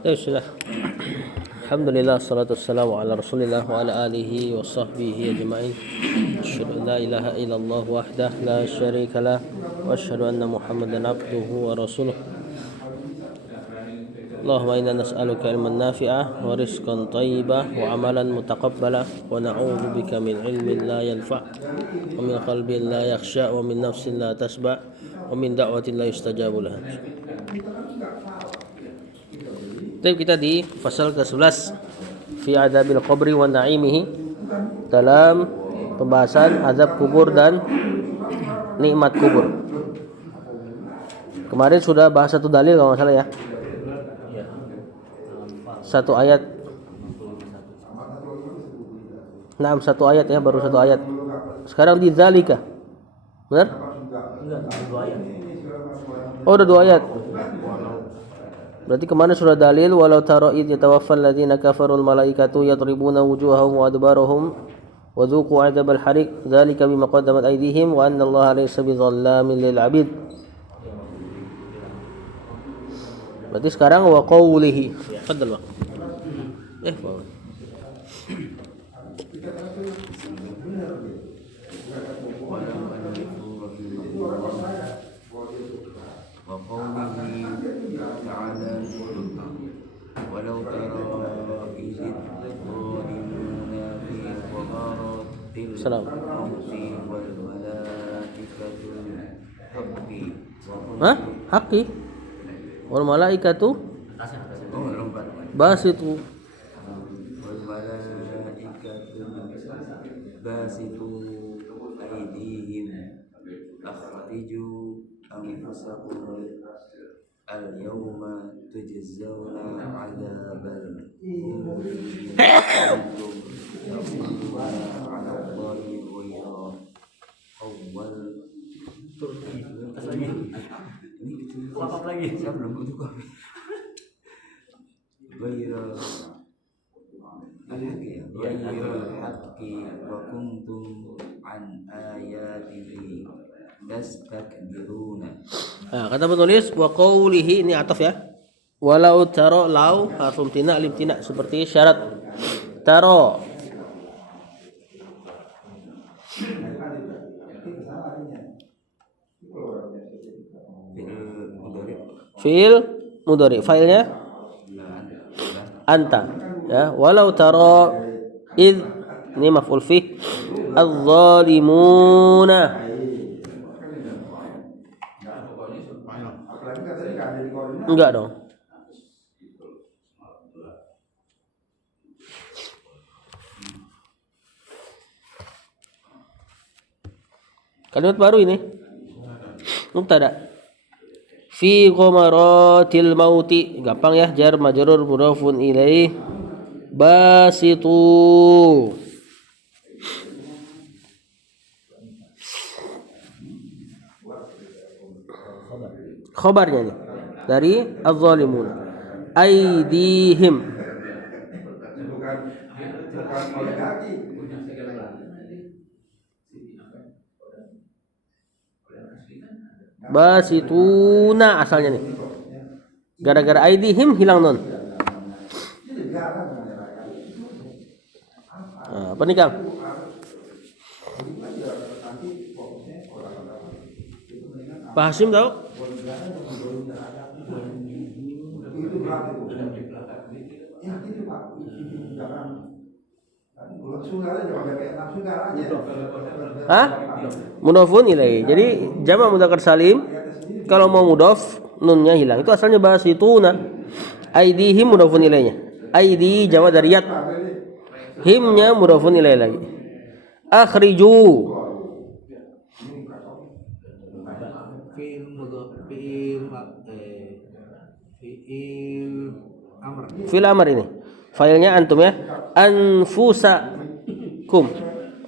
Ya sudah. Alhamdulillah salatu wassalamu ala Rasulillah wa ala alihi wa sahbihi ajma'in. Asyhadu an la ilaha illallah wahdah la syarikalah wa asyhadu anna Muhammadan abduhu wa rasuluh. Allahumma inna nas'aluka ilman nafi'ah wa rizqan thayyibah wa amalan mutaqabbala wa na'udzu bika min ilmin la yanfa' wa min qalbin la yakhsha wa min nafsin la tasba' wa min da'watin la yustajabu laha. Jadi kita di pasal ke-11 fi adabil qabri wa na'imihi, dalam pembahasan azab kubur dan nikmat kubur. Kemarin sudah bahas satu dalil kalau nggak salah ya. Satu ayat. Nah, satu ayat ya, baru satu ayat. Sekarang di zalika. Benar? Oh, udah dua ayat. Berarti kemana sudah dalil walau tara id yatawaffal ladzina kafarul malaikatu yadribuna wujuhahum wa adbarahum wa dzuqu 'adzabal hariq dzalika bima qaddamat aydihim wa anna Allaha laysa bidzallamin lil 'abid. Berarti sekarang wa qawlihi. Fadhal, Bang. Bang. ولو ترى إذ الظالمون في غمرات الموت والملائكة Haqi wal malaikatu basitu aydihim akhriju anfusakum al-yawma tujzauna 'adzabal huni kuntum 'ala Allahi ghayra awwal ini apa lagi? Saya belum butuh kopi. Ghayra al-haqqi wa kuntum an ayatihi tastakbiruna. Nah, kata penulis wa qawlihi, ini ataf ya. Walau taro, lau harfu imtina' limtina' seperti syarat taro. Fi'il mudhari, failnya anta ya. Walau taro id, ini maf'ul fi adz-dhalimuna. Enggak dong. Kalimat baru ini. Mubtada. Fi ghamaratil mauti, gampang ya, jar majrur mudhafun ilaih. Basitu. Khabarnya nih dari az-zalimun. Aidihim. Basituna asalnya nih. Gara-gara aidihim hilang non. Nah, apa nih Kang? Pak Hasim tahu? Hah? Mudhafun ilaih. Jadi jamak mudzakkar salim kalau mau mudhaf nunnya hilang. Itu asalnya basituna. Aidihim mudhafun ilaihnya. Aidi jamak dari yad. Himnya mudhafun ilaih lagi. Akhriju. Fil amr ini. Filenya antum ya. Anfusakum.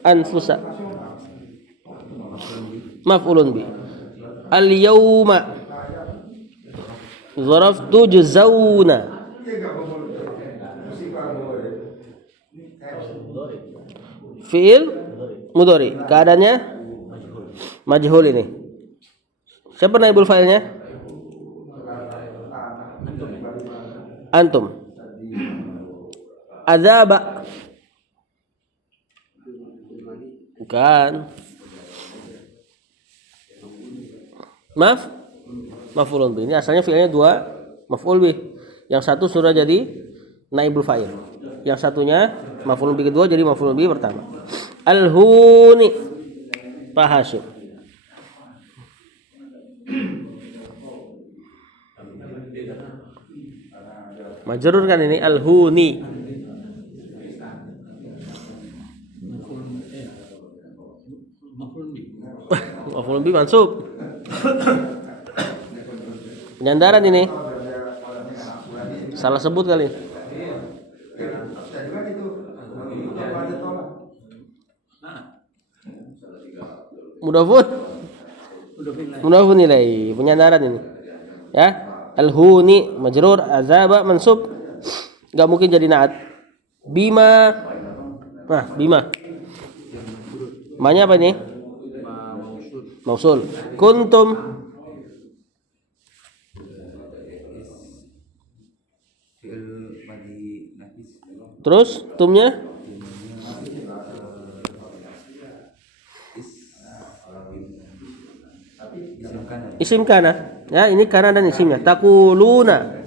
Anfusa. Maf'ulun bi. Al-yawma zaraftu jazawna. Fi'il mudhari. Keadaannya majhul ini. Siapa naibul fa'ilnya? Antum. Azaba. Bukan. Maaf. Maf'ulun bih. Ini asalnya fi'ilnya dua maf'ul bih. Yang satu sudah jadi naibul fa'il. Yang satunya maf'ulun bih kedua jadi maf'ulun bih pertama. Al-huni. Pak Hasyim. Majrur kan ini al-huni. Maf'ulun bih mansub. Penyandaran ini. Salah sebut kali. Mudhafun ilaihi. Penyandaran ini. Ya. Al-huni majrur, azaba mansub. Enggak mungkin jadi naat. Bima. Nah, bima. Ma-nya apa ini? Mausul. Kuntum. Terus tumnya isim kana. Ya, ini kana dan isimnya. Taquluna.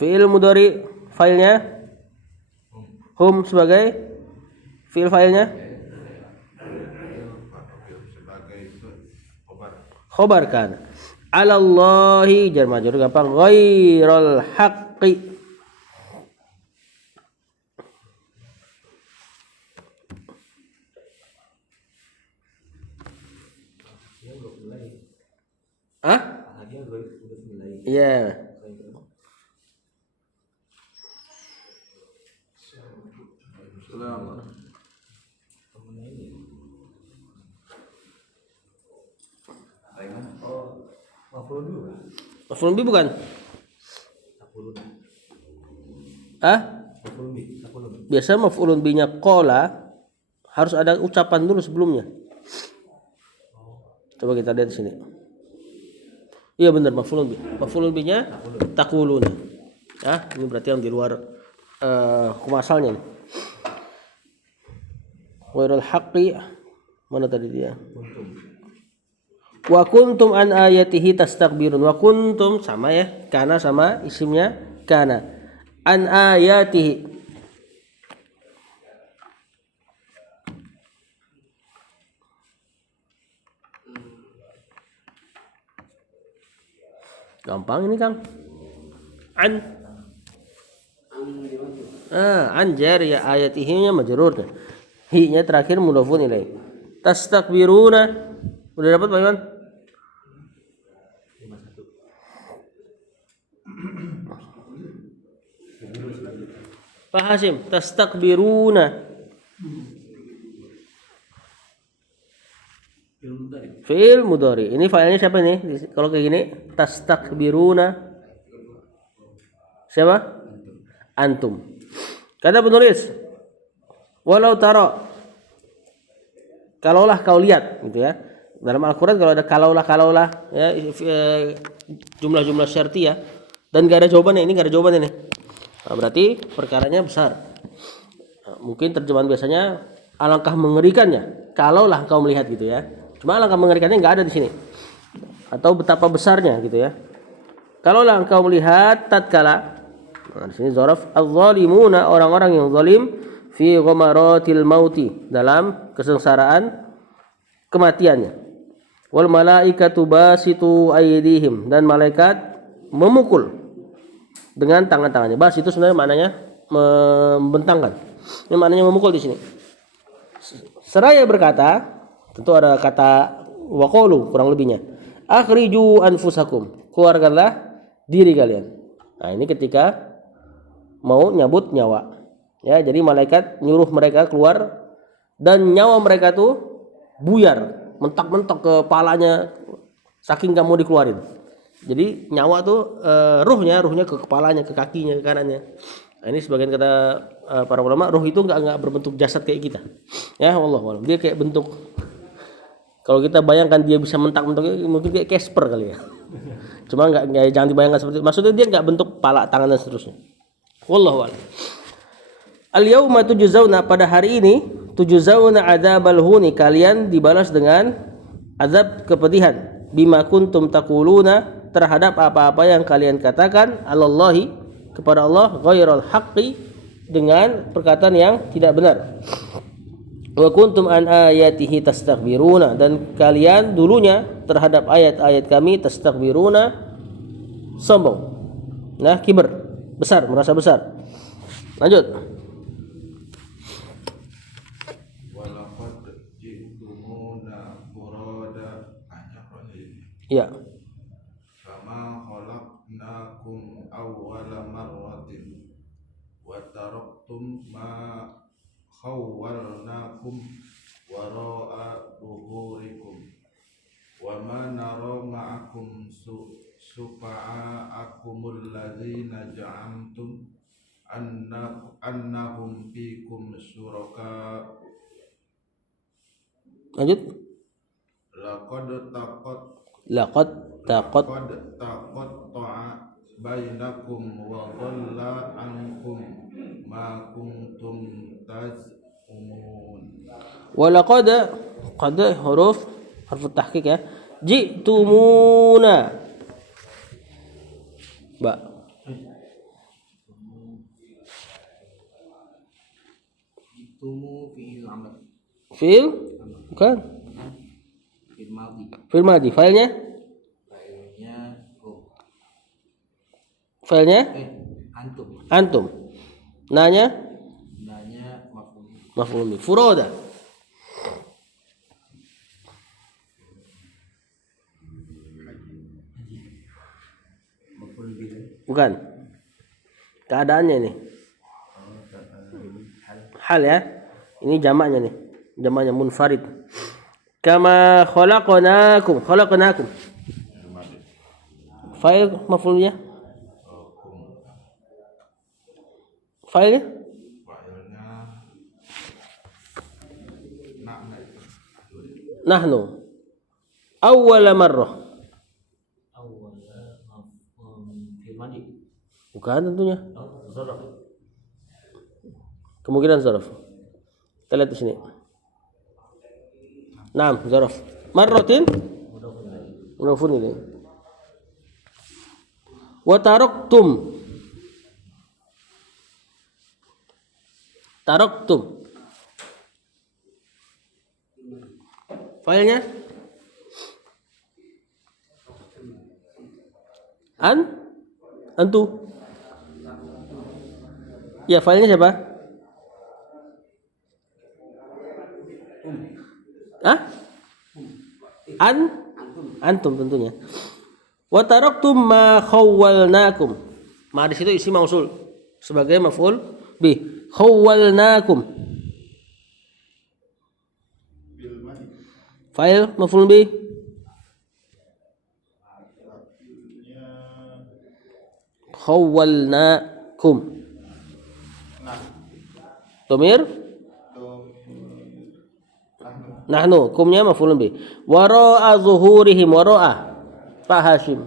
Fi'il mudhari failnya hum sebagai fi'il failnya khobar kana. 'Alallahi jar majrur gampang ghairal haqqi. Hah? Iya. Maf'ulun bih bukan? Biasa maf'ulun bihnya qala harus ada ucapan dulu sebelumnya. Coba kita lihat di sini. Iya benar maf'ulun bih. Maf'ulun bihnya taquluna. Ya, ini berarti yang di luar hukum asalnya nih. Ghairul haqqi mana tadi dia? Wa kuntum an ayatihi tastakbirun. Wa kuntum sama ya, kana sama isimnya kana. An ayatihi. Gampang ini Kang. Anjar ya ayatihi-nya majrur. Hi-nya terakhir mudhafun ilaih. Tastakbiruna. Udah dapat Pak Iwan? Pak Hasyim, tastakbiruna. Fi'il mudhari. Ini failnya siapa nih? Kalau kayak gini, tastakbiruna. Siapa? Antum. Kata penulis, walau taro. Kalaulah kau lihat, gitu ya. Dalam Al-Qur'an kalau ada kalaulah ya, jumlah-jumlah syartiyah dan gak ada jawabannya, ini gak ada jawabannya nih. Nah, berarti perkaranya besar. Nah, mungkin terjemahan biasanya alangkah mengerikannya kalaulah kau melihat gitu ya. Cuma alangkah mengerikannya nggak ada di sini. Atau betapa besarnya gitu ya. Kalaulah engkau melihat tatkala, nah, di sini zaraf az-zalimuna, orang-orang yang zalim fi ghamaratil mauti, dalam kesengsaraan kematiannya. Wal malaikatu basitu aydihim, dan malaikat memukul dengan tangan-tangannya. Bas itu sebenarnya maknanya membentangkan. Ini maknanya memukul di sini. Seraya berkata, tentu ada kata waqalu kurang lebihnya. Akhriju anfusakum, keluarkanlah diri kalian. Nah, ini ketika mau nyabut nyawa. Ya, jadi malaikat nyuruh mereka keluar dan nyawa mereka tuh buyar, mentok-mentok ke kepalanya saking gak mau dikeluarin. Jadi nyawa tuh ruhnya ke kepalanya, ke kakinya, ke kanannya. Nah, ini sebagian kata para ulama, ruh itu nggak berbentuk jasad kayak kita. Ya Allah, dia kayak bentuk, kalau kita bayangkan dia bisa mentak-mentok mungkin kayak Casper kali ya. Cuma nggak jangan dibayangkan seperti itu. Maksudnya dia nggak bentuk pala, tangan dan seterusnya. Wallahu a'lam. Al-yauma tujzauna, pada hari ini, tujzauna adzabal huni, kalian dibalas dengan azab kepedihan, bima kuntum taquluna, terhadap apa-apa yang kalian katakan, alallahi, kepada Allah, ghairal haqqi, dengan perkataan yang tidak benar. Wa kuntum an ayatihi tastakbiruna, dan kalian dulunya terhadap ayat-ayat kami tastakbiruna, sombong. Nah, kiber, besar, merasa besar. Lanjut. Ya. Kama khalaqnakum awwala marratin wa taraktum ma khawwalnakum wara'a dhuhurikum wa ma nara ma'akum sufa'akumul ladzina ja'amtum annahum fikum syuraka. Lanjut. Laqad taqatta'a bainakum wa dhalla ankum ma kuntum taz'umun. Wa laqad, qad huruf tahqiq ya. Ji'tumuna. Ba. Tumu fi'il amr. Fi'il? Bukan. Fi'il madhi. Fi'il madhi. Filenya? Filenya? Antum. Antum. Nanya? Nanya maf'ul. Maf'ul bih. Furoda. Maf'ul bih. Bukan. Keadaannya ini. Hal ya. Ini jamaknya nih. Jamaknya munfarid. Kama khalaqnakum. Khalaqnakum. Fa'il maf'ulnya? Fa'ilnya? Fa'ilnya Nahnu. Awwala marrah. Fi'il madhi. Bukan tentunya. Zarf. Kemungkinan zarf. Kita lihat di sini. Naam, zarf. Marratin mudhafun ilaih. Wa taraktum. Taraktum. Filenya? Antu. Ya, filenya siapa? Hah? Antum tentunya. Wa taraktum ma khawwalnakum. Ma di situ isi mausul sebagai maf'ul bih. Khawwalnakum. Fa'il maf'ul bih. Khawwalnakum. Domir? Nahnu, kumnya maf'ulun bih. Wara'a zuhurihim, wara'a. Pak Hashim.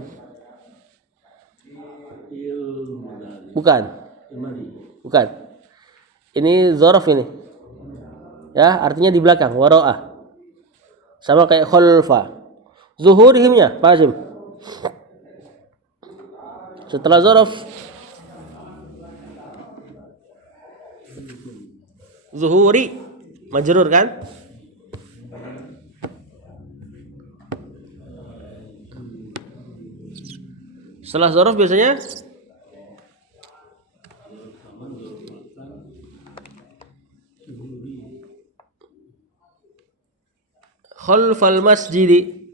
Bukan. Bukan. Ini dzaraf ini. Ya, artinya di belakang, wara'a. Sama kayak khalfa. Zuhurihimnya, Pak Hashim. Setelah dzaraf zuhuri majrur kan? Setelah dzaraf biasanya khalfal masjidi.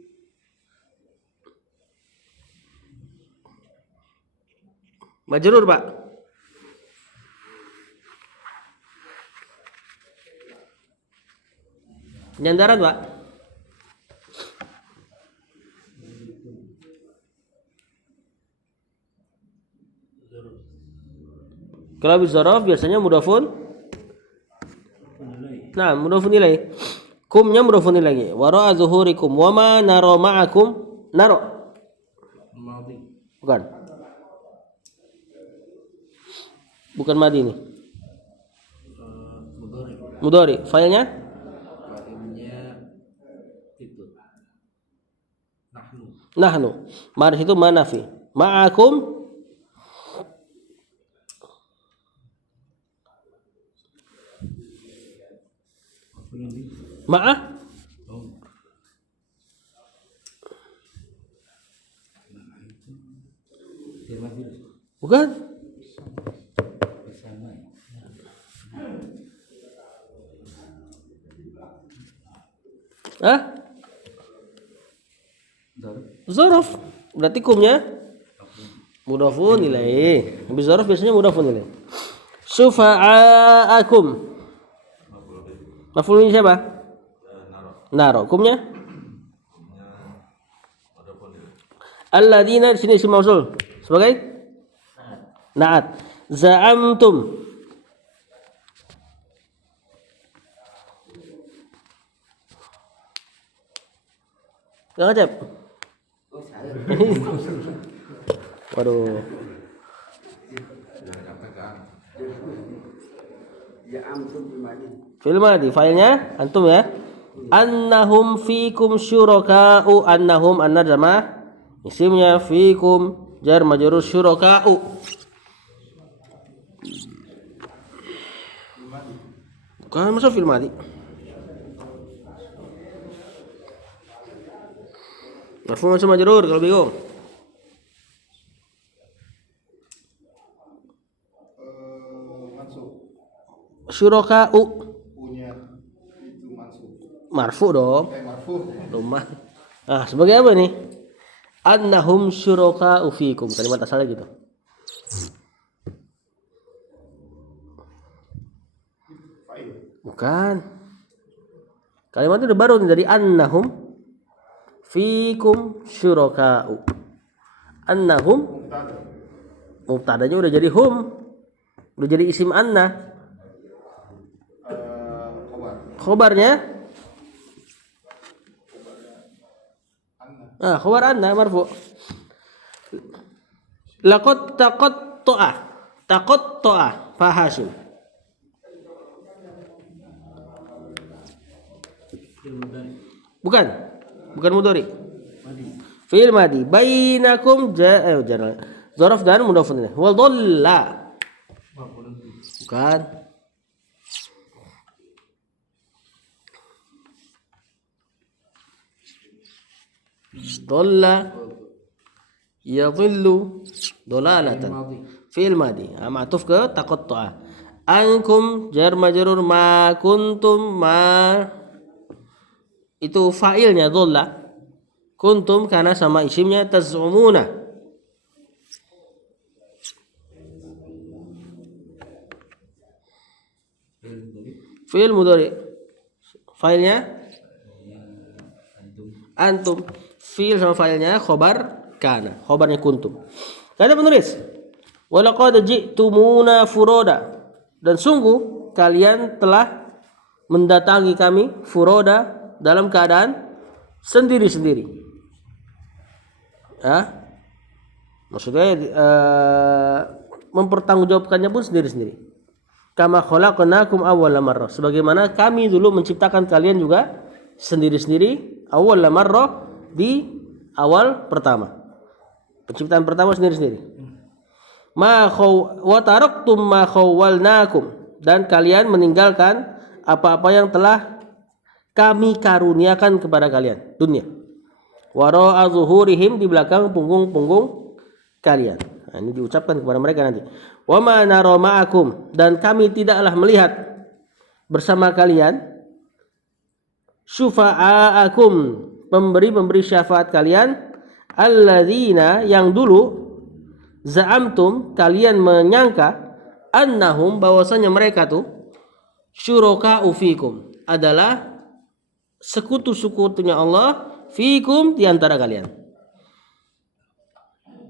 Majrur, Pak. Penyandaran, Pak. Kalau habis dzaraf biasanya mudhafun. Nah, mudhafun ilaih. Kumnya mudhafun ilaih. Wara'a zuhurikum wa ma nara ma'akum nara. Madi. Bukan. Bukan madi ini. Mudhari. Mudhari. Failnya Failnya itu nahnu. nahnu. Mar itu manafi. Ma'akum Apa ini? ma'ah Oh. Firman itu bukan. bersama ya. Hah? Dorong. Zorof. Berarti kumnya mudhafun ilaih. Habis zorof biasanya mudhafun ilaih. Syufa'akum. Maf'ul ini siapa? Naro. Kumnya? Alladzina di sini isim mausul sebagai naat. Za'amtum. Gak ngecap? Waduh. Fil madi, filenya antum ya. Annahum fikum syuraka'u. Annahum anna jama isimnya fikum jar majrur syuraka'u. Bukan masuk fil madi. Marfu masuk majrur kalau bingung. Syuraka'u punya itu masuk marfu dong. marfu Rumah. Ah, sebagai apa nih? Annahum syuraka'u fikum. Kalimat asalnya gitu. Bukan. Kalimat itu udah baru nih dari annahum fikum syuraka'u. Annahum mubtadanya udah jadi hum. Udah jadi isim anna. Khobarnya khobar anna marfu. Laqad taqatta'a fahasyim. Bukan mudhari. Fi'il madi. Bainakum jangan. Dzaraf dan mudhafun ilaih. Wa dhalla. Bukan. Dhalla yadhillu dhalalatan. Fi'il madi. Ma'tuf ke taqatta'a. Ankum jar majrur ma kuntum ma itu fa'ilnya dhalla. Kuntum karena sama isimnya taz'umuna. Fi'il mudhari. Fa'ilnya antum. Fi'il sama fa'ilnya khobar kana. Khobarnya kuntum. Kata penulis, walaqad ji'tumuna furoda. Dan sungguh kalian telah mendatangi kami furoda dalam keadaan sendiri-sendiri. Ya. Maksudnya mempertanggungjawabkannya pun sendiri-sendiri. Kama khalaqnakum awwala marrah. Sebagaimana kami dulu menciptakan kalian juga sendiri-sendiri awwala marrah di awal pertama. Penciptaan pertama sendiri-sendiri. Wa taraktum ma khawwalnakum. Dan kalian meninggalkan apa-apa yang telah kami karuniakan kepada kalian dunia. Wara'a zuhurihim, di belakang punggung-punggung kalian. Nah, ini diucapkan kepada mereka nanti. Wa ma nara ma'akum, dan kami tidaklah melihat bersama kalian syufa'akum, pemberi syafaat kalian, alladzina, yang dulu za'amtum, kalian menyangka, annahum, bahwasanya mereka tuh syuraka'u fikum, adalah sekutu-sekutunya Allah fikum, di antara kalian.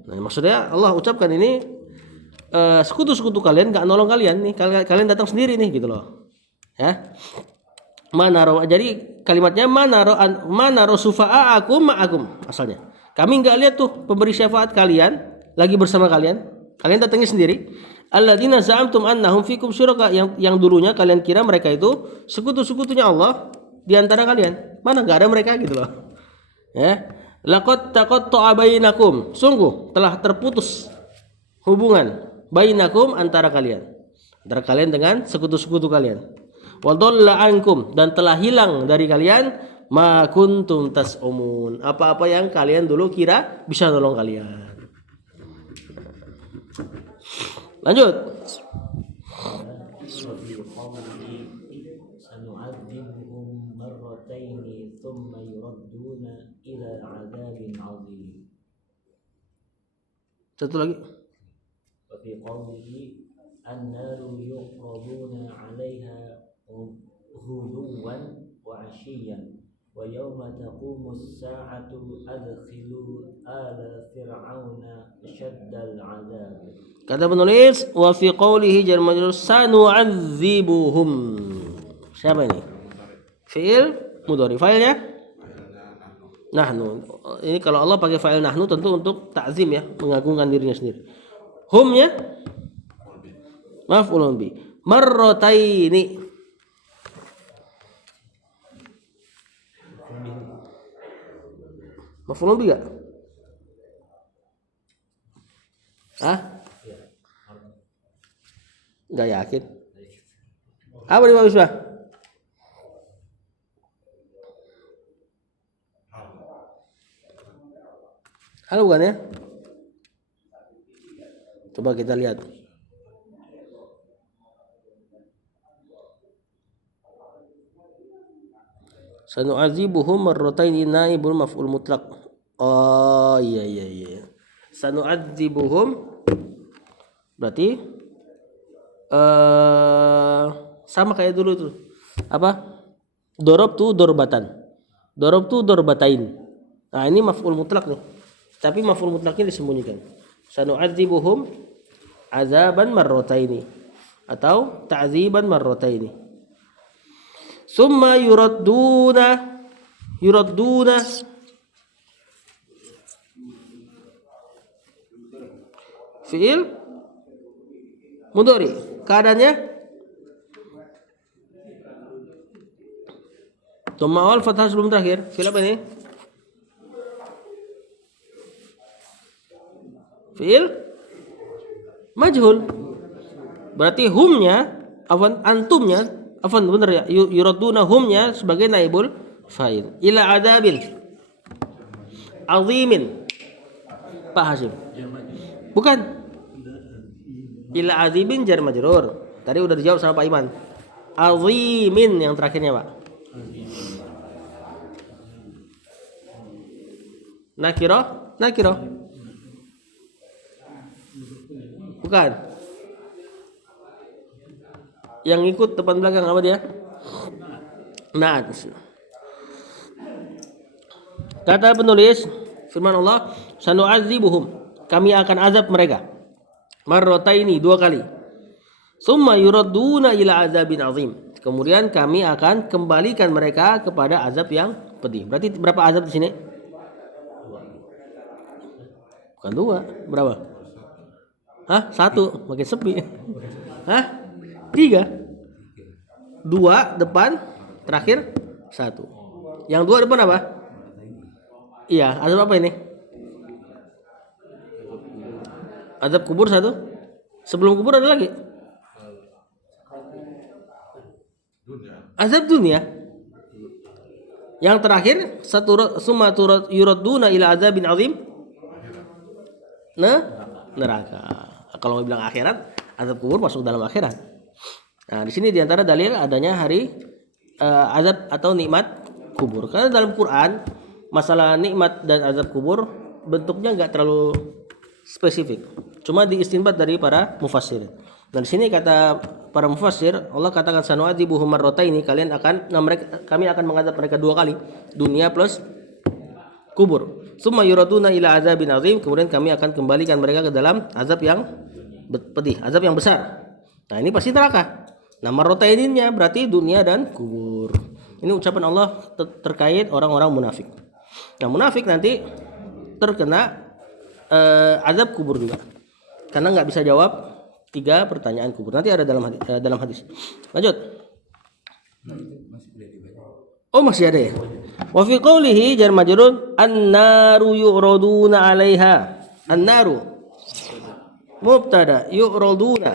Nah, maksudnya Allah ucapkan ini sekutu-sekutu kalian gak nolong kalian nih, kalian datang sendiri nih gitu loh. Ya. Manaro, jadi kalimatnya manaro sufa'akum ma'akum asalnya. Kami enggak lihat tuh pemberi syafaat kalian lagi bersama kalian. Kalian datangi sendiri. Alladzina za'amtum annahum fikum syuraka, yang dulunya kalian kira mereka itu sekutu-sekutunya Allah di antara kalian. Mana enggak ada mereka gitu loh. Ya. Laqad taqatta'a bainakum. Sungguh telah terputus hubungan bainakum antara kalian. Antara kalian dengan sekutu-sekutu kalian. Wa dhalla ankum, dan telah hilang dari kalian ma kuntum tas'umun, apa-apa yang kalian dulu kira bisa nolong kalian. Lanjut. وفي قوله سنعذبهم مرتين ثم يردون إلى عذاب عظيم. Satu lagi. وفي قوله النار يعرضون عليها غدوا وعشيا ويوم تقوم الساعة أدخلوا آل فرعون أشد العذاب. Kata penulis wa fi qoulihi jar majrur sanu'adzibuhum. Siapa ini? Fi'il mudhari. Fa'ilnya nahnu. Ini kalau Allah pakai fa'il nahnu tentu untuk ta'zim ya, mengagungkan dirinya sendiri. Humnya maf'ulun bi. Marrataini. Maf'ulun bi enggak? Hah? Enggak yakin. Apa nih Pak Misbah? Halo bukan ya? Coba kita lihat. Sanu'adzibuhum marrataini naibul maf'ul mutlaq. Oh iya. Sanu'adzibuhum berarti sama kayak dulu tuh. Apa? Dorobtu dorbatain. Nah, ini maf'ul mutlaq nih. Tapi maf'ul mutlaqnya disembunyikan. Sanu'adzibuhum azaban marrataini atau ta'dziban marrataini. Summa yuradduna fi'il mudhari. Keadaannya dhamma awal fathah sebelum terakhir. Fi'il apa ini? Fi'il majhul. Berarti humnya antumnya benar ya, yuraduna humnya sebagai naibul fa'il. Ila adabil azimin. Pak Hasim. Bukan. Ila azibin jar majrur. Tadi udah dijawab sama Pak Iman. Azimin yang terakhirnya, Pak. Nakiro. Bukan. Yang ikut depan belakang apa dia? Nah. Kata penulis firman Allah, sanu'adzibuhum, kami akan azab mereka. Marrataini, 2 kali. Summa yuradduna ila azabin azim. Kemudian kami akan kembalikan mereka kepada azab yang pedih. Berarti berapa azab di sini? Bukan 2, berapa? Hah? 1, makin sepi. Hah? 3. 2 depan, terakhir 1. Yang 2 depan apa? Iya, azab apa ini? Azab kubur 1. Sebelum kubur ada lagi. Azab dunia. Yang terakhir summa yuradduna ila azabin azim. Neraka. Kalau mau bilang akhirat, azab kubur masuk dalam akhirat. Nah, di sini diantara dalil adanya hari azab atau nikmat kubur. Karena dalam Quran masalah nikmat dan azab kubur bentuknya nggak terlalu spesifik. Cuma diistinbat dari para mufassir. Nah, di sini kata para mufassir, Allah katakan sanu'adzibuhum marrataini, kami akan mengadab mereka 2 kali, dunia plus kubur. Summa yuraduna ila azabin azim, kemudian kami akan kembalikan mereka ke dalam azab yang pedih, azab yang besar. Nah, ini pasti neraka. Nah, marrataininya berarti dunia dan kubur. Ini ucapan Allah terkait orang-orang munafik. Nah, munafik nanti terkena azab kubur juga. Karena nggak bisa jawab 3 pertanyaan kubur. Nanti ada dalam hadis. Lanjut. Oh, masih ada ya. Wa fi qoulihi jar majrur an-naru yu'raduna 'alaiha. An-naru mubtada yu'raduna.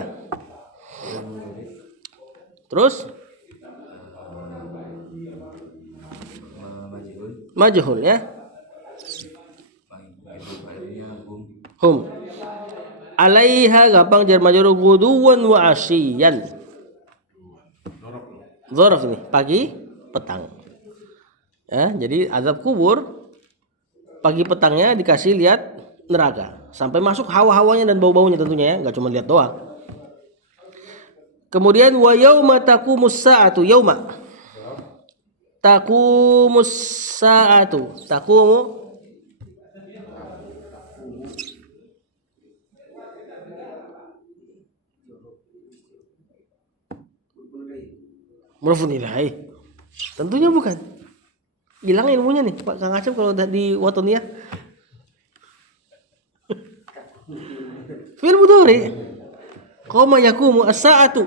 Terus majhul ya. Hum. Alaiha gampang jar majrur guduwan wa asyiyan. Dzaraf ini pagi petang. Ya, jadi azab kubur pagi petangnya dikasih lihat neraka sampai masuk hawa-hawanya dan bau-baunya tentunya ya, enggak cuma lihat doang. Kemudian wa yauma taqumus saatu yauma taqumus saatu taqumu murfun ilahi. Tentunya bukan. Hilang ilmunya nih Pak Kang Acep kalau udah di watoniyah. Fi'il mudhari. Qama yakumu as-sa'atu.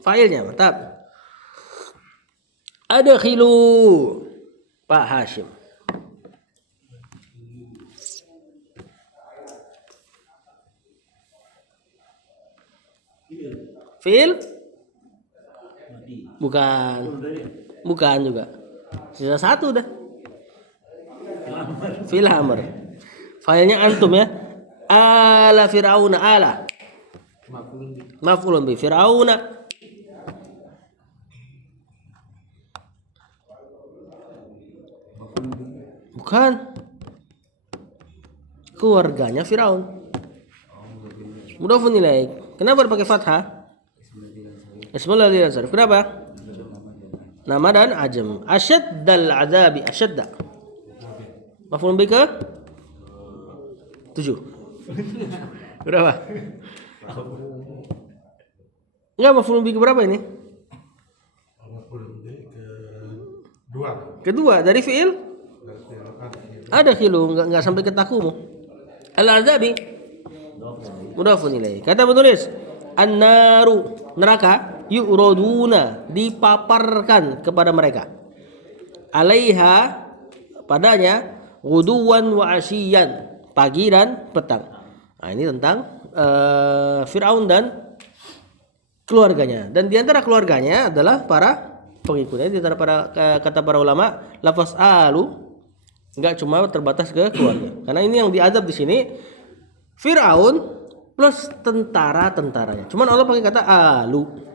Fa'ilnya mantap. Adkhilu Pak Hashim. Fi'il bukan juga. Sisa satu dah. Fil amr. Failnya antum ya. Ala fir'auna ala. Maf'ulun bi fir'auna. Bukan. Keluarganya Firaun. Mudhafun ilaih. Kenapa pakai fathah? Ismul ladzi yansarif. Kenapa? Nama dan ajam. Asyaddal azabi asyadda. Maf'ul bi ke 7. Berapa? Enggak, maf'ul bi ke berapa ini? Kedua dari fi'il ada khilu, enggak sampai ke takumu. Al-azabi mudhafun ilaih. Kata penulis an-naru neraka yu'raduna dipaparkan kepada mereka. Alaiha padanya ghuduwan wa asyiyan pagi dan petang. Nah, ini tentang Fir'aun dan keluarganya. Dan di antara keluarganya adalah para pengikutnya. Di antara kata para ulama lafaz alu enggak cuma terbatas ke keluarga. Karena ini yang diazab di sini Fir'aun plus tentara-tentaranya. Cuman Allah pakai kata alu.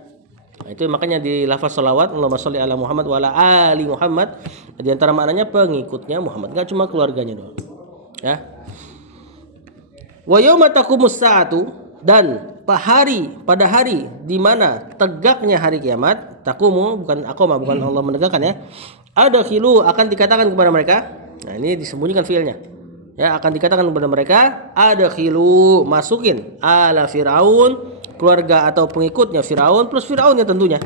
Nah, itu makanya di lafaz salawat Allahumma sholli ala Muhammad wa ala ali Muhammad. Di antara maknanya pengikutnya Muhammad, enggak cuma keluarganya doang. Ya. Wa yauma taqumus saatu dan pada hari di mana tegaknya hari kiamat, taqumu bukan aqama, bukan Allah menegakkan ya. Ada khilu akan dikatakan kepada mereka. Nah, ini disembunyikan fiilnya. Ya, akan dikatakan kepada mereka ada khilu, masukin ala Firaun, keluarga atau pengikutnya Firaun plus Firaunnya tentunya.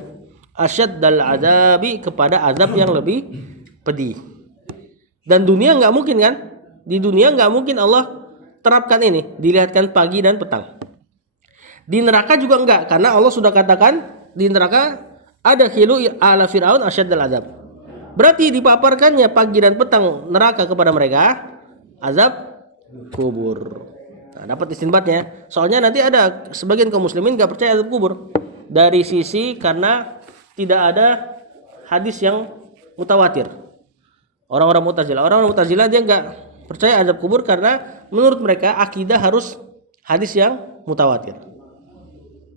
Asyaddal azabi kepada azab yang lebih pedih. Dan dunia enggak mungkin kan? Di dunia enggak mungkin Allah terapkan ini, dilihatkan pagi dan petang. Di neraka juga enggak, karena Allah sudah katakan di neraka ada khilu ala Firaun asyaddal azab. Berarti dipaparkannya pagi dan petang neraka kepada mereka azab kubur. Nah, dapat istinbatnya. Soalnya nanti ada sebagian kaum muslimin enggak percaya azab kubur. Dari sisi karena tidak ada hadis yang mutawatir. Orang-orang Mu'tazilah dia enggak percaya azab kubur karena menurut mereka akidah harus hadis yang mutawatir.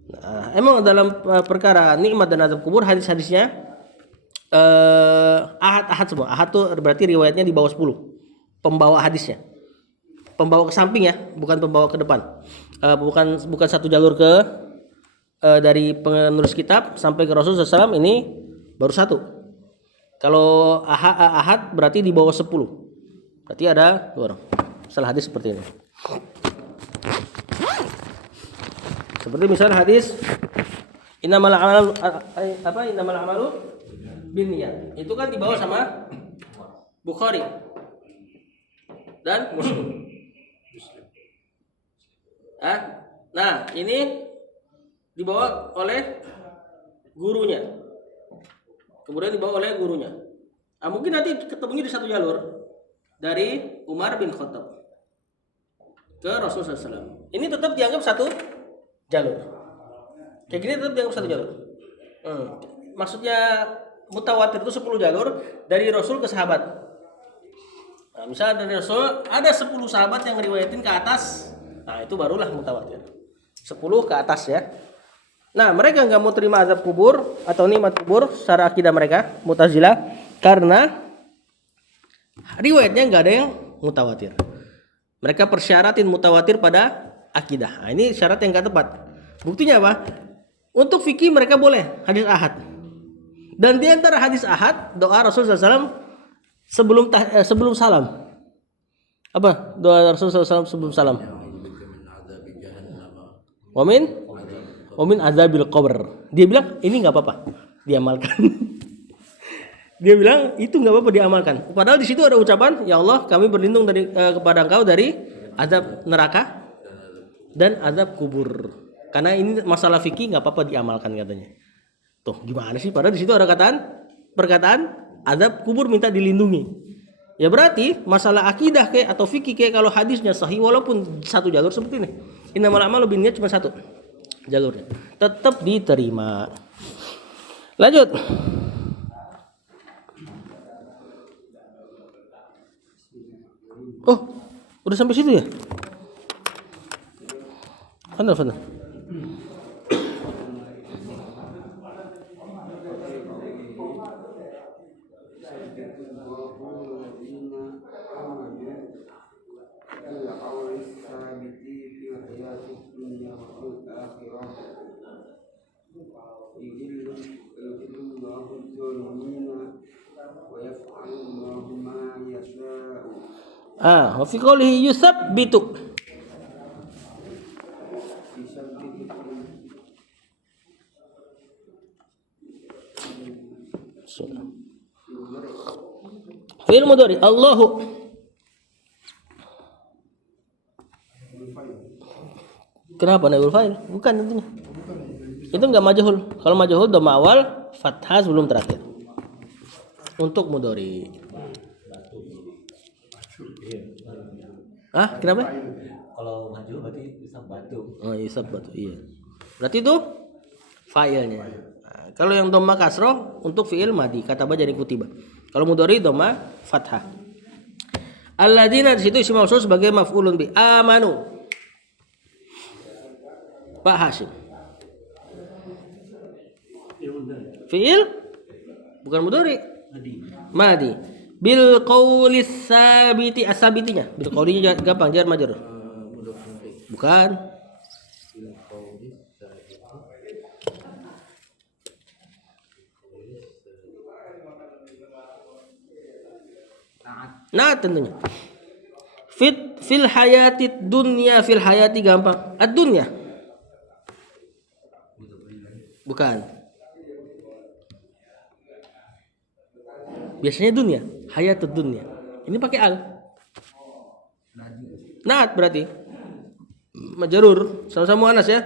Nah, emang dalam perkara nikmat dan azab kubur hadis-hadisnya ahad semua. Ahad tuh berarti riwayatnya di bawah 10. Pembawa hadisnya. Pembawa ke samping ya, bukan pembawa ke depan. Bukan satu jalur ke dari penulis kitab sampai ke Rasulullah SAW ini baru satu. Kalau ahad berarti di bawah 10. Berarti ada 2 orang. Salah hadis seperti ini. Seperti misalnya hadis innamal amalu binniyat. Itu kan dibawa sama Bukhari dan Muslim. Nah, ini dibawa oleh gurunya. Kemudian dibawa oleh gurunya. Mungkin nanti ketemunya di satu jalur dari Umar bin Khattab ke Rasulullah SAW. Ini tetap dianggap satu jalur. Kayak gini tetap dianggap satu jalur. Maksudnya mutawatir itu 10 jalur dari Rasul ke sahabat. Nah, misalnya dari Rasul ada 10 sahabat yang riwayatin ke atas. Nah, itu barulah mutawatir. 10 ke atas ya. Nah, mereka nggak mau terima azab kubur atau nikmat kubur secara akidah mereka, Mu'tazilah, karena riwayatnya nggak ada yang mutawatir. Mereka persyaratin mutawatir pada akidah. Nah, ini syarat yang nggak tepat. Buktinya apa? Untuk fikih mereka boleh hadis ahad. Dan di antara hadis ahad, doa Rasulullah SAW sebelum salam. Apa doa Rasulullah SAW sebelum salam? Wamin azabil qabr. Dia bilang ini nggak apa-apa, diamalkan. Dia bilang itu nggak apa-apa diamalkan. Padahal di situ ada ucapan, ya Allah kami berlindung kepada Engkau dari azab neraka dan azab kubur. Karena ini masalah fikih nggak apa-apa diamalkan katanya. Tuh gimana sih? Padahal di situ ada perkataan azab kubur minta dilindungi. Ya berarti masalah akidah kayak atau fikih kayak kalau hadisnya sahih walaupun satu jalur seperti ini. Innamal a'malu binniyat cuma satu jalurnya. Tetap diterima. Lanjut. Oh, udah sampai situ ya? Fadal. Wa fi qoulihi yusabbitu. Fi'il mudhari Allahu. Kenapa naibul fa'il? Bukan tentunya. Itu enggak majhul. Kalau majhul dhamma awal, fathah sebelum terakhir. Untuk mudhari. Kenapa? Kalau maju berarti isap batu. Oh, isap batu, iya. Berarti itu fa'ilnya. Nah, kalau yang dhamma kasroh untuk fi'il madi, kata baca jadi kutiba. Kalau mudhari dhamma fathah. Alladzina di situ isim mausul sebagai maf'ulun bi. Amanu. Pak Hasyim. Fi'il bukan mudhari. Madi. Bil qaulis sabiti asabitinya. Bil qaulinya gampang jar majrur. Bukan. Nah tentunya. Fil hayati dunya fil hayati gampang. Ad-dunya. Bukan. Biasanya dunia, hayatud dunya. Ini pakai al. Naat berarti. Majrur, sama-sama muannas ya.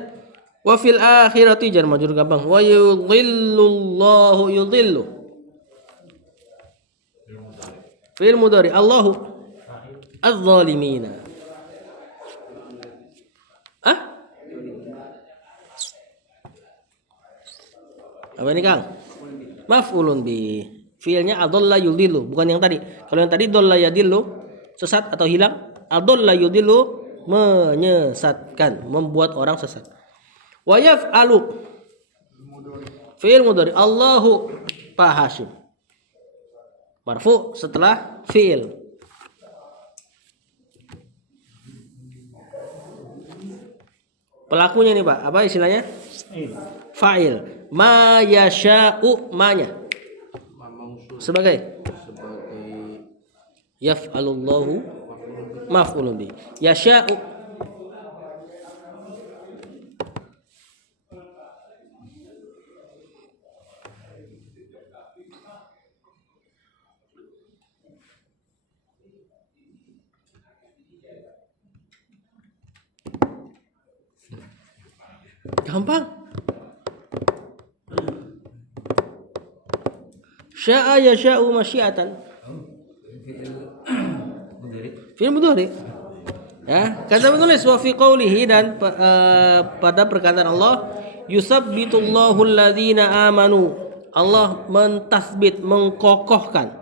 Wa fil akhirati jar majrur gampang. Wa yudhillullahu yudhillu. Fi'il mudhari Allahu az-zalimina. Apa ini Kang? Maf'ulun bi. Fi'ilnya adalla yudhillu, bukan yang tadi. Kalau yang tadi dalla yadillu, sesat atau hilang. Adalla yudhillu, menyesatkan, membuat orang sesat. Wa yaf'alu. Fi'il mudhari Allahu Pak Hasyim. Marfu setelah fi'il. Pelakunya nih Pak, apa istilahnya? Fa'il. Ma yasha'u manya. Sebagai yaf'alullahu maf'ulun bi. Yasha'u Gampang. Sya'a yasha'u masyiatan. Fi'il mudhari. Ya, kata penulis wa fi qoulihi dan pada perkataan Allah yusabbitullahu alladzina amanu. Allah mentasbit, mengkokohkan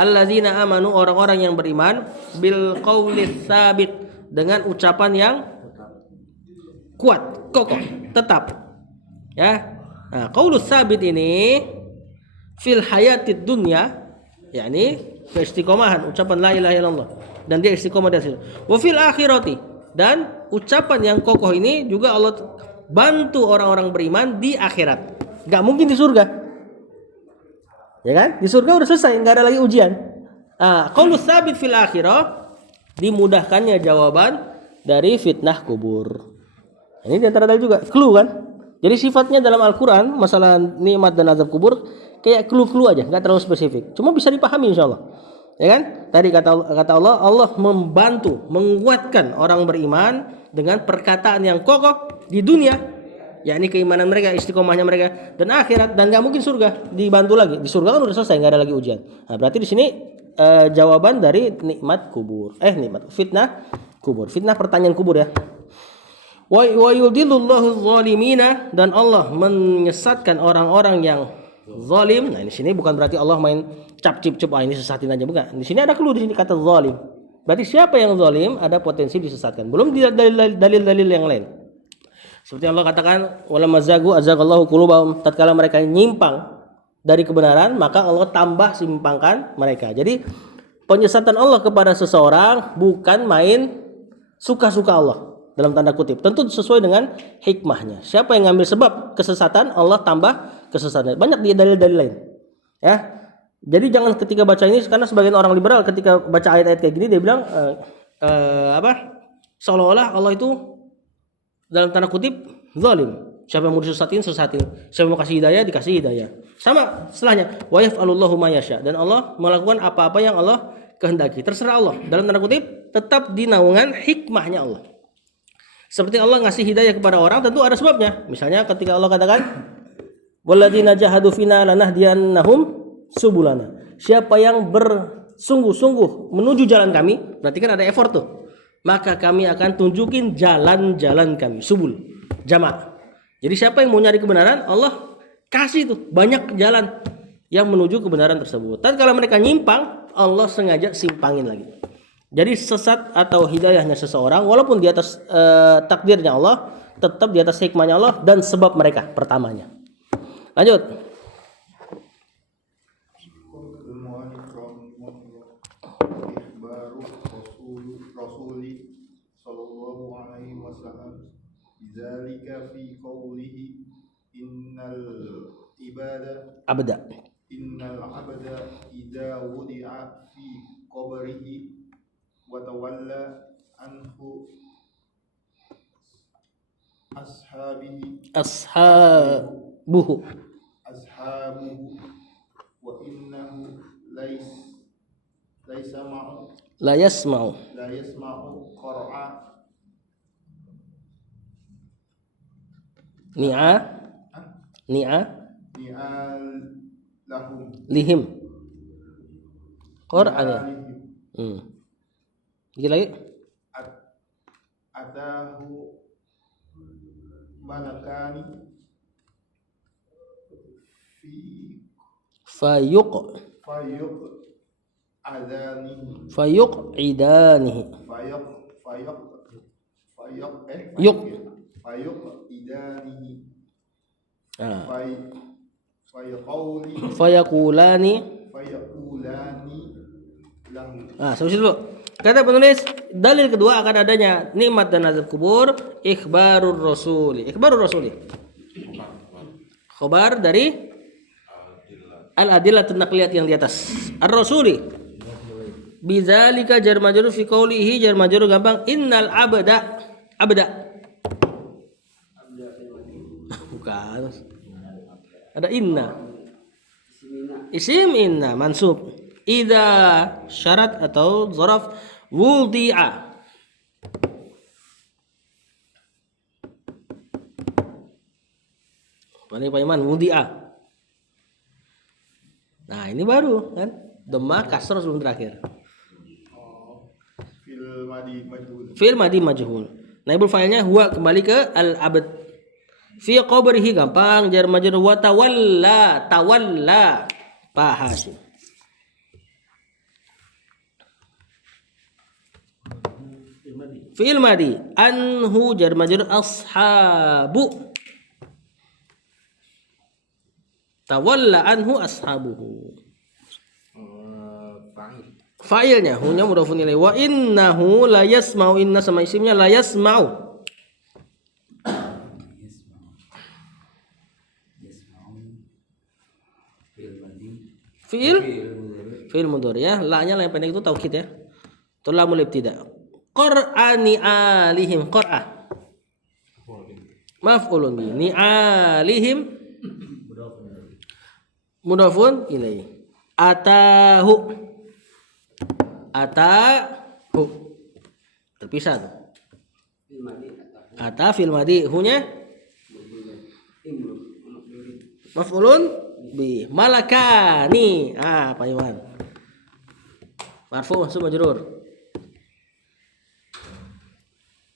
alladzina amanu, orang-orang yang beriman, bil qaulis sabit, dengan ucapan yang kuat, kokoh, tetap. Ya. Nah, qaulus sabit ini fil hayatid dunya, yakni keistiqomahan ucapan la ilaha illallah, dan dia istiqomah dari situ. Wa fil akhirati, dan ucapan yang kokoh ini juga Allah bantu orang-orang beriman di akhirat. Gak mungkin di surga, ya kan? Di surga udah selesai, nggak ada lagi ujian. Qaulus sabit fil akhirah, dimudahkannya jawaban dari fitnah kubur. Ini diantara tadi juga clue kan? Jadi sifatnya dalam Al-Quran masalah nikmat dan azab kubur kayak clue-clue aja, nggak terlalu spesifik. Cuma bisa dipahami insya Allah. Ya kan? Tadi kata Allah, Allah membantu, menguatkan orang beriman dengan perkataan yang kokoh di dunia, yakni keimanan mereka, istiqomahnya mereka, dan akhirat, dan nggak mungkin surga dibantu lagi. Di surga kan udah selesai, nggak ada lagi ujian. Nah, berarti di sini jawaban dari nikmat kubur, nikmat fitnah kubur, fitnah pertanyaan kubur ya. Wa yudillullahu zalimina, dan Allah menyesatkan orang-orang yang zalim. Nah, di sini bukan berarti Allah main cap-cip-cip ini sesatin aja, bukan. Di sini ada clue, di sini kata zalim. Berarti siapa yang zalim ada potensi disesatkan. Belum dalil-dalil yang lain. Seperti Allah katakan, walamma zagu azagallahu qulubahum, tatkala mereka nyimpang dari kebenaran, maka Allah tambah simpangkan mereka. Jadi penyesatan Allah kepada seseorang bukan main suka-suka Allah, dalam tanda kutip, tentu sesuai dengan hikmahnya. Siapa yang ngambil sebab kesesatan, Allah tambah kesesatan. Banyak di dalil-dalil lain. Ya. Jadi jangan ketika baca ini, karena sebagian orang liberal ketika baca ayat-ayat kayak gini dia bilang seolah-olah Allah itu dalam tanda kutip zalim. Siapa yang mau disesatin, sesatin. Siapa yang mau kasih hidayah, dikasih hidayah. Sama setelahnya, wa yaf'alullahu ma yasha, dan Allah melakukan apa-apa yang Allah kehendaki. Terserah Allah. Dalam tanda kutip tetap di naungan hikmahnya Allah. Seperti Allah ngasih hidayah kepada orang, tentu ada sebabnya. Misalnya ketika Allah katakan, walladzina jahadu fina lanahdiyannahum subulana. Siapa yang bersungguh-sungguh menuju jalan kami, berarti kan ada effort tuh. Maka kami akan tunjukin jalan-jalan kami, subul, jamak. Jadi siapa yang mau nyari kebenaran, Allah kasih tuh banyak jalan yang menuju kebenaran tersebut. Tapi kalau mereka nyimpang, Allah sengaja simpangin lagi. Jadi sesat atau hidayahnya seseorang walaupun di atas takdirnya Allah, tetap di atas hikmahnya Allah dan sebab mereka pertamanya. Lanjut. Rasuli sallallahu alaihi wasallam bidzalika fi qoulihi innal abda idza wudi'a fi qabrihi wa tawalla anhu ashabuhu wa innahu la yasma'u qara'a ni'a lahum lihim Qur'an ya. Lagi atahu malakani fi fayuq idanihi fayakulani sampai situ dulu. Kata penulis, dalil kedua akan adanya nikmat dan azab kubur, ikhbarur rasuli. Khabar dari al-adillatun naqliyat yang di atas. Ar-rasuli. Bidzalika jar majrur fi qoulihi, jar majrur gampang, innal abda. Bukan. Ada inna. Isim inna mansub. Idza syarat atau zaraf wudi'a. Mana Pak Iman? Wudi'a. Nah, ini baru kan? Dhammah kasrah sebelum terakhir. Oh, fil madi majhul. Fi'il madi majhul. Naibul fa'ilnya huwa kembali ke al-abad. Fi qabrihi gampang jar majrur wa tawalla Pak Hasyim. Fi'il madi anhu jar majrur ashabu. Tawalla anhu ashabuhu. Fa'ilnya hunya mudhafun ilaih wa innahu la yasma'u inna sama isimnya la yasma'u. Fi'il mudhari ya, la-nya yang pendek itu taukid ya. Itu lamul ibtida. Qur'ani alihim qur'ah. Maf'ulun bi ni alihim mudhafun ilaih. Atahu terpisah tuh. Ata fil madi hunya maf'ulun bi malakani. Pak Iwan. Marfu mansub majrur.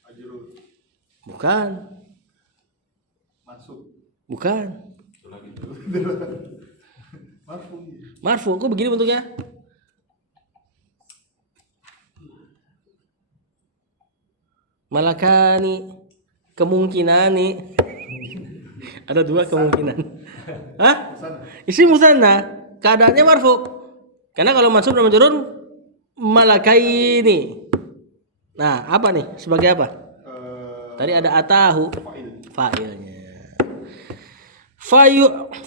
Majrur. Bukan. Masuk. Bukan. Marfu. Marfu kok begini bentuknya? Malakani kemungkinani. Ada dua kemungkinan. Hah? Isim musanna. Keadaannya marfu. Karena kalau mansub dan majrur malakaini. Nah, apa nih? Sebagai apa? Tadi ada atahu. Fa'ilnya.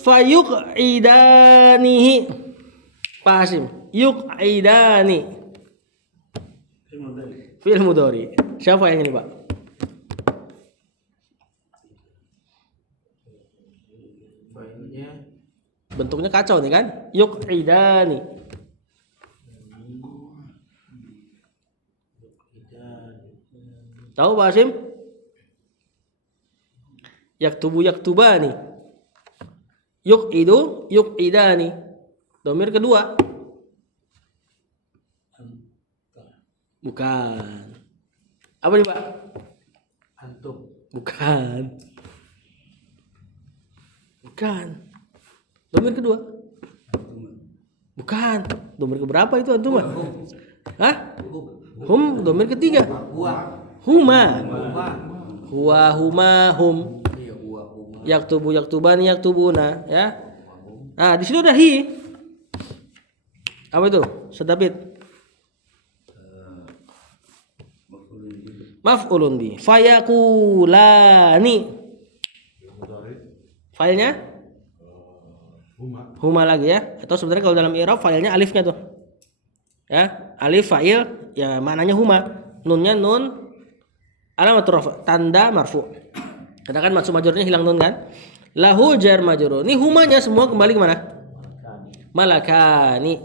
Fayuqidanihi. Pak Hasyim. Yuqidani. Fi'il mudhari. Siapa yang ini, Pak? Bentuknya kacau nih kan? Yuqidani. Tahu Pak Hasyim? Yaktubani. Yuqidani. Domir kedua. Bukan. Apa nih Pak? Antum. Bukan. Domir kedua. Bukan. Domir keberapa itu antum? Hah? Hum. Domir ketiga. Huma. Huma hum. Yaktubani yaktubuna ya. Nah, di situ ada hi. Apa itu? Sedapit. Maf'ulun bi. Fayakulani. Filenya huma lagi ya. Atau sebenarnya kalau dalam i'rab filenya alifnya tuh. Ya, alif fa'il ya maknanya huma. Nunnya nun alamatur rafa, tanda marfu. Karena kan maksud majrurnya hilang nun kan? Lahu jar majrur. Ini humanya semua kembali ke mana? Malakani.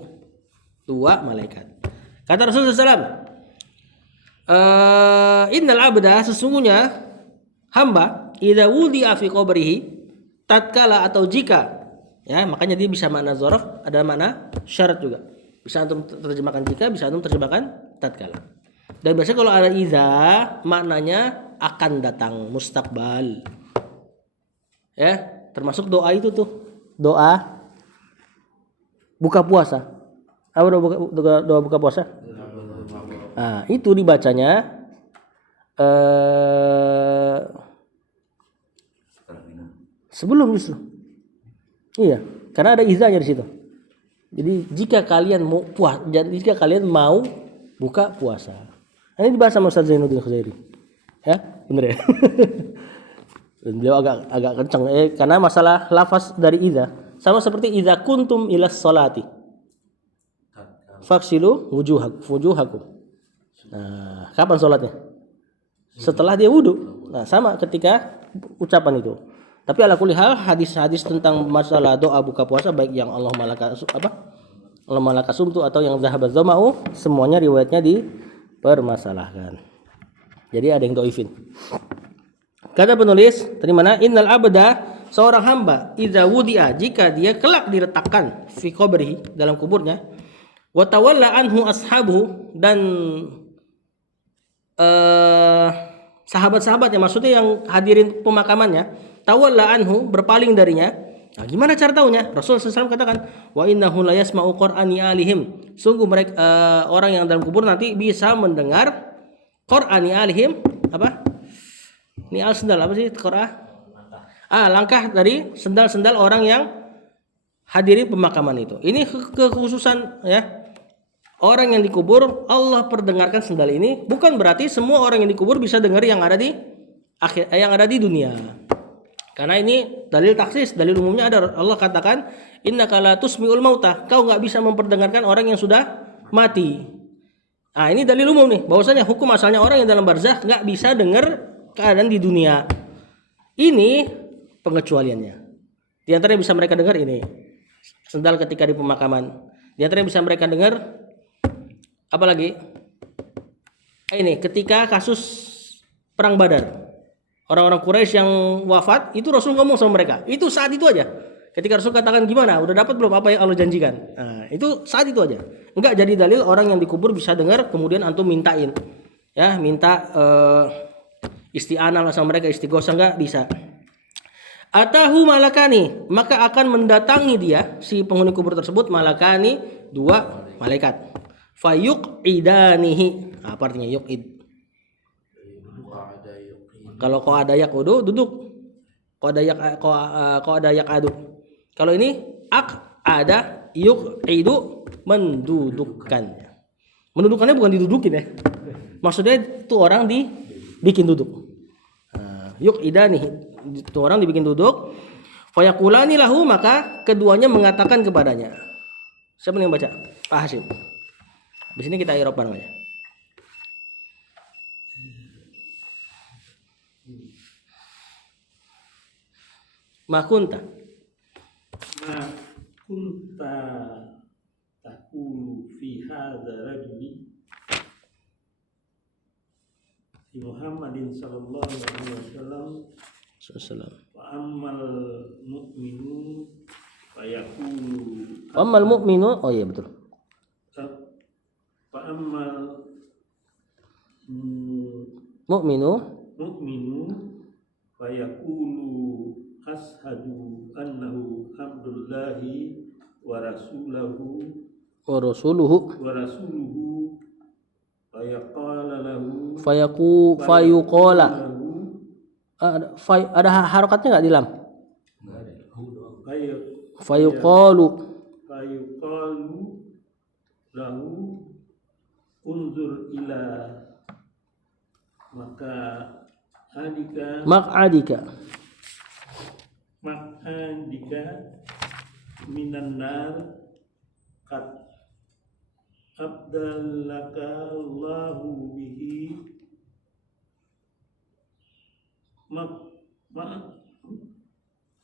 Dua malaikat. Kata Rasulullah SAW. Innal abda sesungguhnya hamba idza wudi'a fi qabrihi tatkala atau jika ya makanya dia bisa makna dzaraf ada makna syarat juga bisa antum terjemahkan jika bisa antum terjemahkan tatkala dan biasanya kalau ada idza maknanya akan datang mustaqbal ya termasuk doa itu tuh doa buka puasa apa doa buka puasa. Nah, itu dibacanya sebelum justru. Iya, karena ada izahnya di situ. Jadi jika kalian mau buka puasa. Nah, ini dibahas sama Ustaz Zainuddin Khuzairi. Ya, benar ya? Dan beliau agak kencang karena masalah lafaz dari idza sama seperti idza kuntum ilas sholati. Faksilu wujuhakum. Nah, kapan sholatnya? Setelah dia wudhu. Nah, sama ketika ucapan itu. Tapi ala kulli hal hadis-hadis tentang masalah doa buka puasa baik yang Allah malaka sumtu atau yang zahabaz zama'u semuanya riwayatnya dipermasalahkan. Jadi ada yang dhaifin. Kata penulis, tadi mana? Innal abda seorang hamba idza wudi'a, jika dia kelak diletakkan fi qabrihi, dalam kuburnya, wa tawalla anhu ashabuhu, dan sahabat-sahabatnya, maksudnya yang hadirin pemakamannya, tawalla anhu, berpaling darinya. Nah, gimana cara taunya? Rasul SAW katakan, wa innahu la yasma'u qur'ani alihim, sungguh mereka orang yang dalam kubur nanti bisa mendengar qur'ani alihim, apa? Ini al sendal apa sih? Qur'ah? Langkah dari sendal-sendal orang yang hadirin pemakaman itu. Ini kekhususan ya. Orang yang dikubur Allah perdengarkan sendal ini, bukan berarti semua orang yang dikubur bisa dengar yang ada di dunia. Karena ini dalil taksis, dalil umumnya ada. Allah katakan, innaka la tusmi'ul mauta, kau enggak bisa memperdengarkan orang yang sudah mati. Ini dalil umum nih, bahwasanya hukum asalnya orang yang dalam barzakh enggak bisa dengar keadaan di dunia. Ini pengecualiannya. Di antara yang bisa mereka dengar ini sendal ketika di pemakaman. Di antara yang bisa mereka dengar apalagi ini ketika kasus perang Badar, orang-orang Quraisy yang wafat itu Rasul ngomong sama mereka, itu saat itu aja. Ketika Rasul katakan gimana, udah dapat belum apa yang Allah janjikan, itu saat itu aja. Enggak jadi dalil orang yang dikubur bisa dengar kemudian antum mintain ya, minta isti'anah sama mereka, istighosah, enggak bisa. Atahu malakani, maka akan mendatangi dia si penghuni kubur tersebut malakani, 2 malaikat. Fayuqidanihi. Apa artinya yuqid? Kalau qada yaqudu duduk. Qada yaqadu. Kalau ini ada yuqidu, mendudukkan. Mendudukkannya bukan didudukin ya. Maksudnya itu orang dibikin duduk. Yuqidanihi, itu orang dibikin duduk. Fayaqulani lahu, maka keduanya mengatakan kepadanya. Siapa yang baca? Pak Hasim. Di sini kita i'rab bareng aja. Ma kunta taqulu fi hadza rajuli fi Muhammadin sallallahu alaihi wasallam wa ammal mu'minu fayaqulu ammal mu'minu, oh iya betul. Fa ammal mu'minu fa yaqulu ashhadu annahu abdullahi wa rasuluhu fa yaqala lahu fayuqala. Ada harokatnya enggak di lam? Fayuqalu lahu unzur ila maq'adika minan nar qad abdallaka Allahu bihi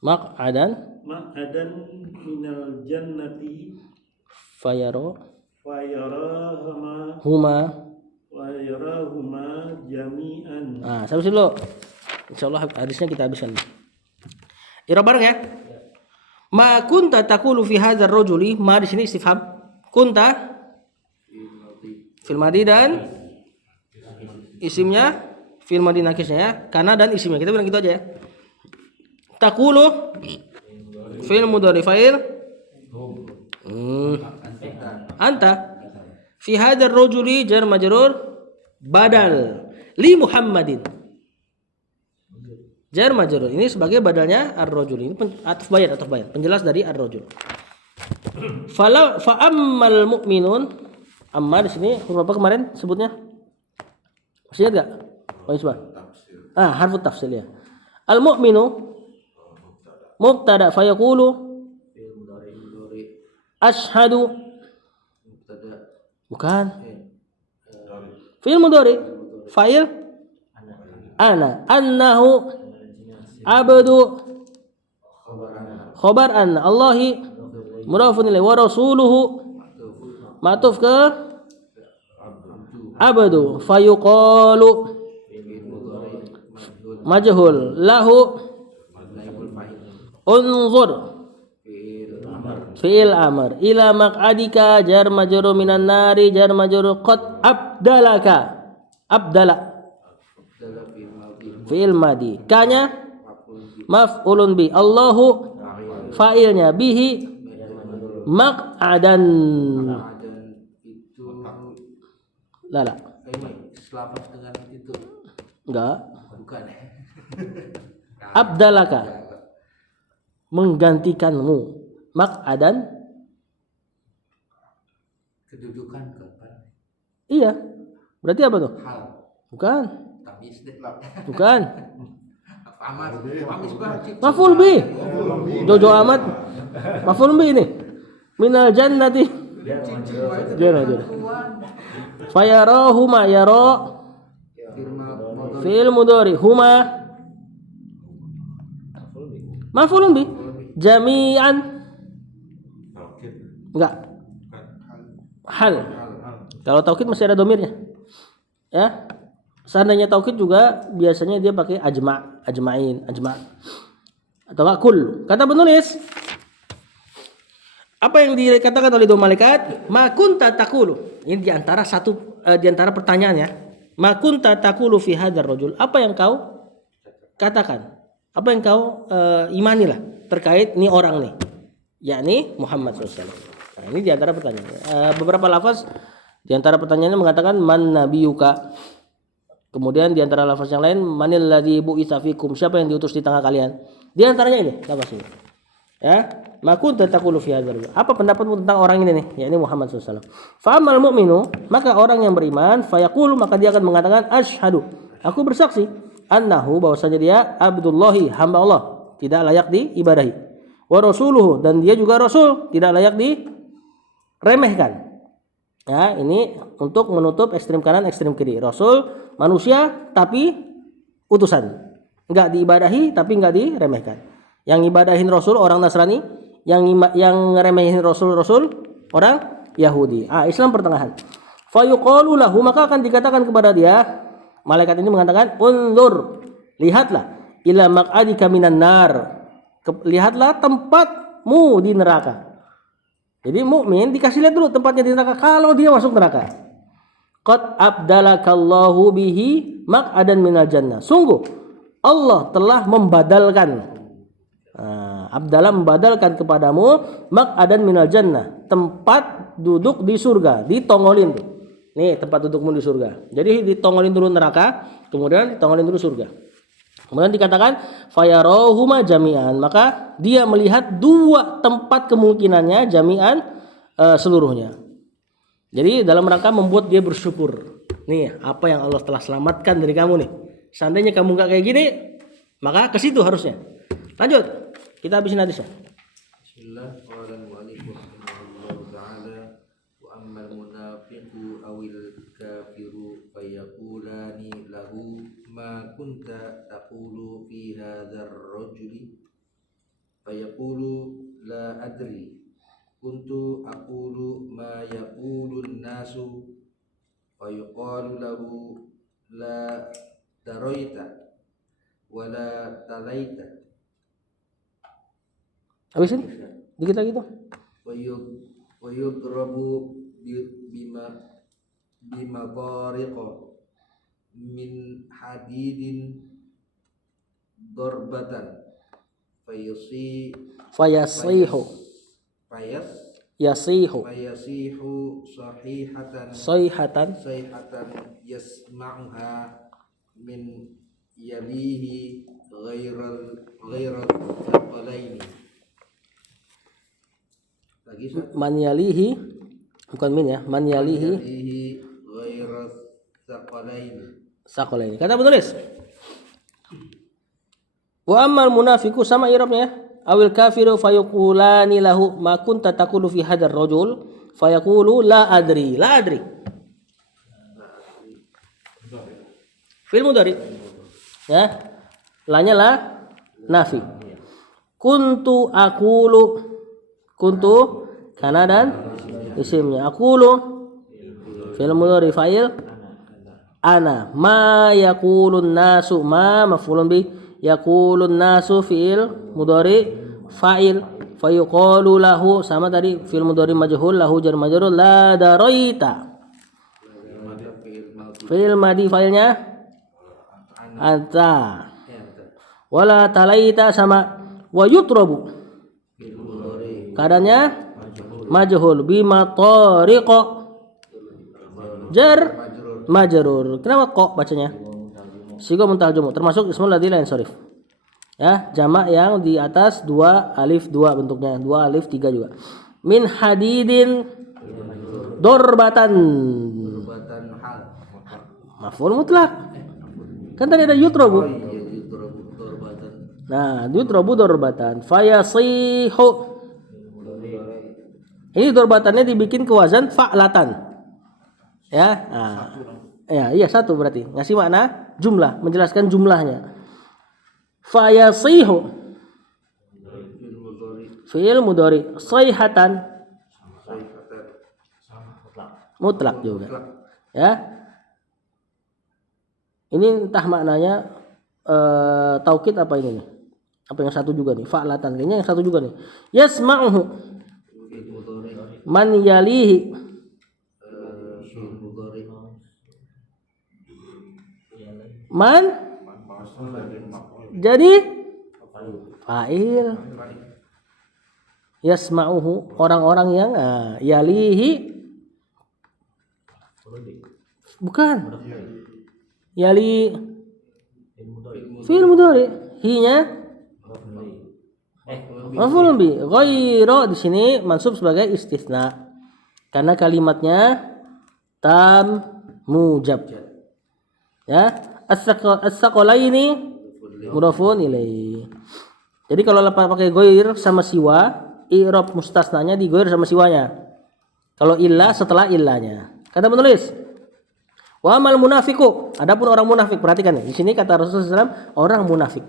maq'adan minal jannati huma jami'an. Sampai sini dulu. Insyaallah hadisnya kita habiskan. I'rab bareng ya. Ma kunta taqulu fi hadzal rajuli, ma di sini istifham. Kunta fil madi dan isimnya fil madi nakisnya ya. Kana dan isimnya. Kita bilang gitu aja ya. Taqulu fil mudhari fa'il anta fi hadzal rajuli jar majrur badal li Muhammadin. Jar majrur ini sebagai badalnya ar-rajul. Ini ataf bayan, penjelas dari ar-rajul. Fa ammal mu'minun, amma di sini huruf apa kemarin sebutnya? Masih ingat enggak? Oh, coba. Harfu tafsil ya. Al-mu'minu mubtada fa yaqulu ashhadu, bukan. Fi'il mudhari fa'il ana, annahu abdu khabar anna, Allahi mudhafun ilaihi, wa rasuluhu ma'tuf ke abdu, fayuqalu majhul, lahu Unzur fi'il amr. Ila maq'adika jar majrur minan nari jar majrur qad abdalaka. Abdala fi'il madi. Kanya maf'ulun bi. Allahu fa'ilnya, bihi maq'adan. itu Lala. ini selamat dengan itu Enggak. bukan Abdalaka menggantikanmu. Maq'adan kedudukan kapan iya. Berarti apa tuh? hal Bukan. tamis deh Bukan. amis banget Maf'ul bi. Jojo amat. Maf'ul bi ini. Minal jannati. Jangan. Fayarahuma yara fi'il mudhari huma maf'ulun bi. Jami'an enggak. Hal. Kalau taukid masih ada domirnya. Ya. Seandainya taukid juga biasanya dia pakai ajma, ajmain, ajma. Atau enggak kul. Kata penulis, apa yang dikatakan oleh dua malaikat? Ma kunta taqulu. Ini di antara pertanyaannya. Ma kunta taqulu fi hadzal rajul. Apa yang kau katakan? Apa yang kau imani lah terkait nih orang nih, yakni Muhammad SAW. Nah, ini di antara pertanyaan. Beberapa lafaz di antara pertanyaannya mengatakan man nabiyuka. Kemudian di antara lafaz yang lain manil ladzi bu'itsa fikum, siapa yang diutus di tengah kalian. Di antaranya ini lafaz ini. Ya, ma kunta taqulu fi hadzal. Apa pendapatmu tentang orang ini nih, yakni Muhammad SAW. Fa amal mu'minu, maka orang yang beriman fayaqulu, maka dia akan mengatakan asyhadu, aku bersaksi annahu, bahwasanya dia abdullahi, hamba Allah, tidak layak diibadahi. Wa rasuluhu, dan dia juga rasul, tidak layak diremehkan. Ya, ini untuk menutup ekstrem kanan, ekstrem kiri. Rasul manusia tapi utusan. Enggak diibadahi tapi enggak diremehkan. Yang ibadahin Rasul orang Nasrani, yang ngeremehin Rasul orang Yahudi. Islam pertengahan. Fa yuqalu lahu, maka akan dikatakan kepada dia, malaikat ini mengatakan, unzur, lihatlah, ila maq'adika minan nar. Lihatlah tempatmu di neraka. Jadi mukmin dikasih lihat dulu tempatnya di neraka kalau dia masuk neraka. Qad abdalakallahu bihi maq'adan minal jannah. Sungguh Allah telah membadalkan, abdala membadalkan kepadamu maq'adan minal jannah, tempat duduk di surga, ditongolin tuh. Nih tempat dudukmu di surga. Jadi ditongolin dulu neraka, kemudian ditongolin dulu surga. Kemudian dikatakan fayarahuma jami'an, maka dia melihat dua tempat kemungkinannya jami'an, seluruhnya. Jadi dalam rangka membuat dia bersyukur. Nih apa yang Allah telah selamatkan dari kamu nih. Seandainya kamu nggak kayak gini, maka ke situ harusnya. Lanjut, kita habisin hadisnya. Bismillah. Qala al-mu'allif rahimahullahu ta'ala wa ammal munafiqu awil kafiru fayaqulani lahu ma kunta taqulu fi hadzal rajuli fayaqulu la adri kuntu aqulu ma yaqulun nasu fayuqalu lahu la daraita wa la talaita. Habisin dikit lagi tuh. Wa yudrabu bima bariqa min hadidin darbatan Fayasihu yasihu sahihatan sayhatan yasma'uha min yalihi ghairal thaqalaini. Lagi man yalihi, bukan min ya, man yalihi ghairal saqalaini. Kata penulis, wa ammal munafiqu, sama i'rabnya ya, awil kafiru fayaqulani lahu ma kunta taqulu fi hadzal rajul fayaqulu la adri. La adri fil mudhari ya, lanya la nafi. Kuntu aqulu, kuntu kana dan isimnya, aqulu fil mudhari fa'il ana, ma yaqulun nasu, ma maf'ulun bi, yaqulun nasu fi'il mudhari fa'il. Fayuqalu lahu, sama tadi fi'il mudhari majhul, lahu jar majrur, la daraita. Fi'il madi fa'ilnya anta. Wala talaita, sama wa yutrabu. Keadaannya majhul, bima tariqa jar majrur. Kenapa kok bacanya? Sigo muntahal jumu, termasuk ismul ladzi la yansharif. Ya, jamak yang di atas 2 alif 2 bentuknya, 2 alif 3 juga. Min hadidin dorbatan. Maf'ul mutlak. Kan tadi ada yutrabu. Nah, yutrabu dorbatan. Fayasihu. Ini dorbatannya dibikin ke wazan fa'latan. Ya. Nah. Ya, iya satu berarti. Ngasih makna jumlah, menjelaskan jumlahnya. Fayasihu fi'il mudhari, sayhatan mutlak juga. Ya. Ini entah maknanya taukid apa ini nih? Apa yang satu juga nih? Fa'latan, kayaknya yang satu juga nih. Yasma'uhu man yalihi. Man jadi fa'il. Yasma'uhu orang-orang yang yalihi, bukan yali fi'il mudhari, hinya maf'ul bi. Ghairu di sini mansub sebagai istitsna karena kalimatnya tam mujab. Ya, as-saqalaini mudhafun ilaihi. Jadi kalau pakai ghair sama siwa, i'rab mustasnanya di ghair sama siwanya. Kalau illa setelah illanya. Kata penulis, wa amal munafiqu, adapun orang munafik, perhatikan nih. Di sini kata Rasulullah SAW orang munafik.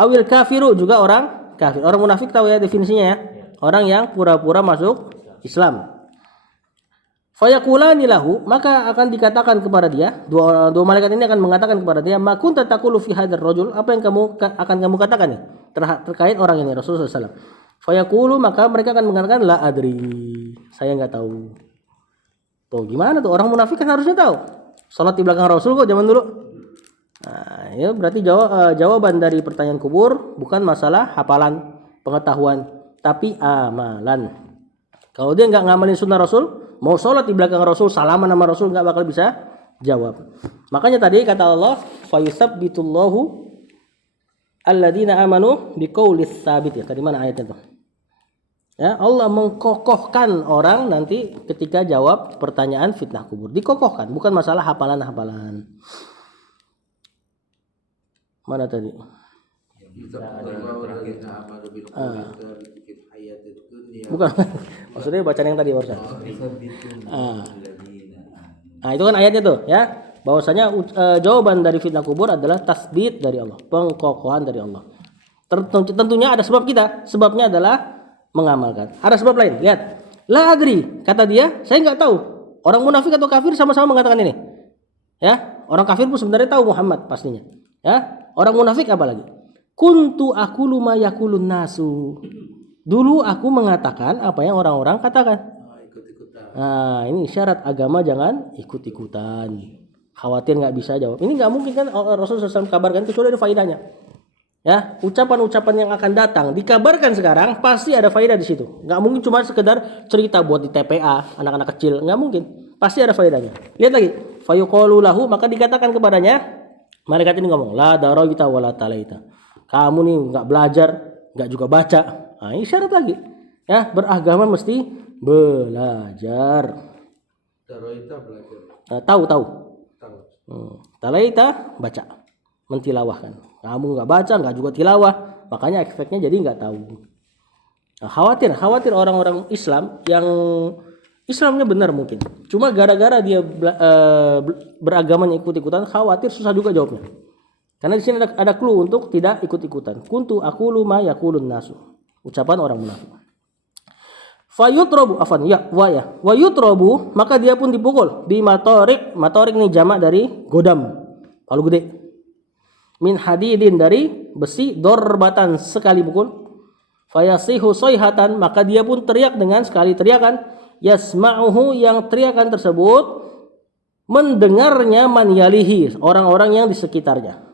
Awil kafiru, juga orang kafir. Orang munafik tahu ya definisinya ya. Orang yang pura-pura masuk Islam. Fayaqulani lahu, maka akan dikatakan kepada dia, dua malaikat ini akan mengatakan kepada dia, ma kunta taqulu fi hadzal rajul, apa yang akan kamu katakan nih terkait orang ini, Rasulullah SAW. Fayaqulu, maka mereka akan mengatakan la adri, saya enggak tahu. Tuh gimana tuh, orang munafik kan harusnya tahu. Salat di belakang Rasul kok zaman dulu. Nah, ya berarti jawaban dari pertanyaan kubur bukan masalah hafalan, pengetahuan, tapi amalan. Kalau dia enggak ngamalin sunnah Rasul, mau sholat di belakang Rasul, salaman sama Rasul, nggak bakal bisa jawab. Makanya tadi kata Allah, fayusabbitullahu alladzina amanu biqaulis tsabit. Ya, tadi mana ayatnya tuh? Ya, Allah mengkokohkan orang nanti ketika jawab pertanyaan fitnah kubur. Dikokohkan, bukan masalah hafalan-hafalan. Mana tadi? Bukan. Maksudnya bacaan yang tadi barusan. Nah, itu kan ayatnya tuh ya. Bahwasanya jawaban dari fitnah kubur adalah tasbit dari Allah, pengkokohan dari Allah. Tentunya ada sebab kita. Sebabnya adalah mengamalkan. Ada sebab lain. Lihat. La adri, kata dia, saya enggak tahu. Orang munafik atau kafir sama-sama mengatakan ini. Ya, orang kafir pun sebenarnya tahu Muhammad pastinya. Ya, orang munafik apa lagi? Kuntu aqulu ma yaqulun nasu. Dulu aku mengatakan apa yang orang-orang katakan. Nah, ini syarat agama, jangan ikut-ikutan. Khawatir nggak bisa jawab. Ini nggak mungkin kan Rasulullah SAW kabarkan, kecuali ada faedahnya. Ya, ucapan-ucapan yang akan datang dikabarkan sekarang pasti ada faedah di situ. Nggak mungkin cuma sekedar cerita buat di TPA anak-anak kecil, nggak mungkin. Pasti ada faedahnya. Lihat lagi, fayuqalu lahu, maka dikatakan kepadanya, malaikat ini ngomong, la daraita wala talaita. Kamu nih nggak belajar, nggak juga baca. Nah, ini syarat lagi. Ya, beragama mesti belajar. Daraita belajar. Nah, tahu. Talaita baca, mentilawahkan. Kamu nggak baca, nggak juga tilawah, makanya efeknya jadi nggak tahu. Nah, khawatir orang-orang Islam yang Islamnya benar mungkin, cuma gara-gara dia beragama ikut-ikutan, khawatir susah juga jawabnya. Karena di sini ada clue untuk tidak ikut-ikutan. Kuntu aqulu ma yaqulun nasu. Ucapan orang munafik. Fayutrabu afan ya wa yutrabu, maka dia pun dipukul di matorik. Matorik ini jamak dari godam, palu gede. Min hadidin, dari besi, dorbatan sekali pukul. Fayasihu sayhatan, maka dia pun teriak dengan sekali teriakan, yasma'uhu, yang teriakan tersebut mendengarnya man yalihi, orang-orang yang di sekitarnya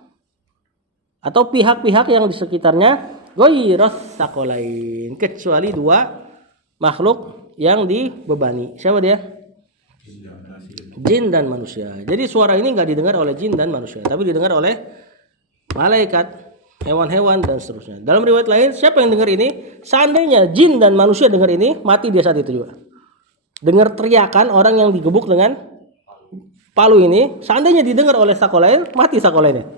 atau pihak-pihak yang di sekitarnya, ghairas tsaqalain, kecuali dua makhluk yang dibebani. Siapa dia? Jin dan manusia. Jadi suara ini nggak didengar oleh jin dan manusia, tapi didengar oleh malaikat, hewan-hewan dan seterusnya. Dalam riwayat lain, siapa yang dengar ini? Seandainya jin dan manusia dengar ini, mati dia saat itu juga. Dengar teriakan orang yang digebuk dengan palu ini, seandainya didengar oleh tsaqalain, mati tsaqalainnya.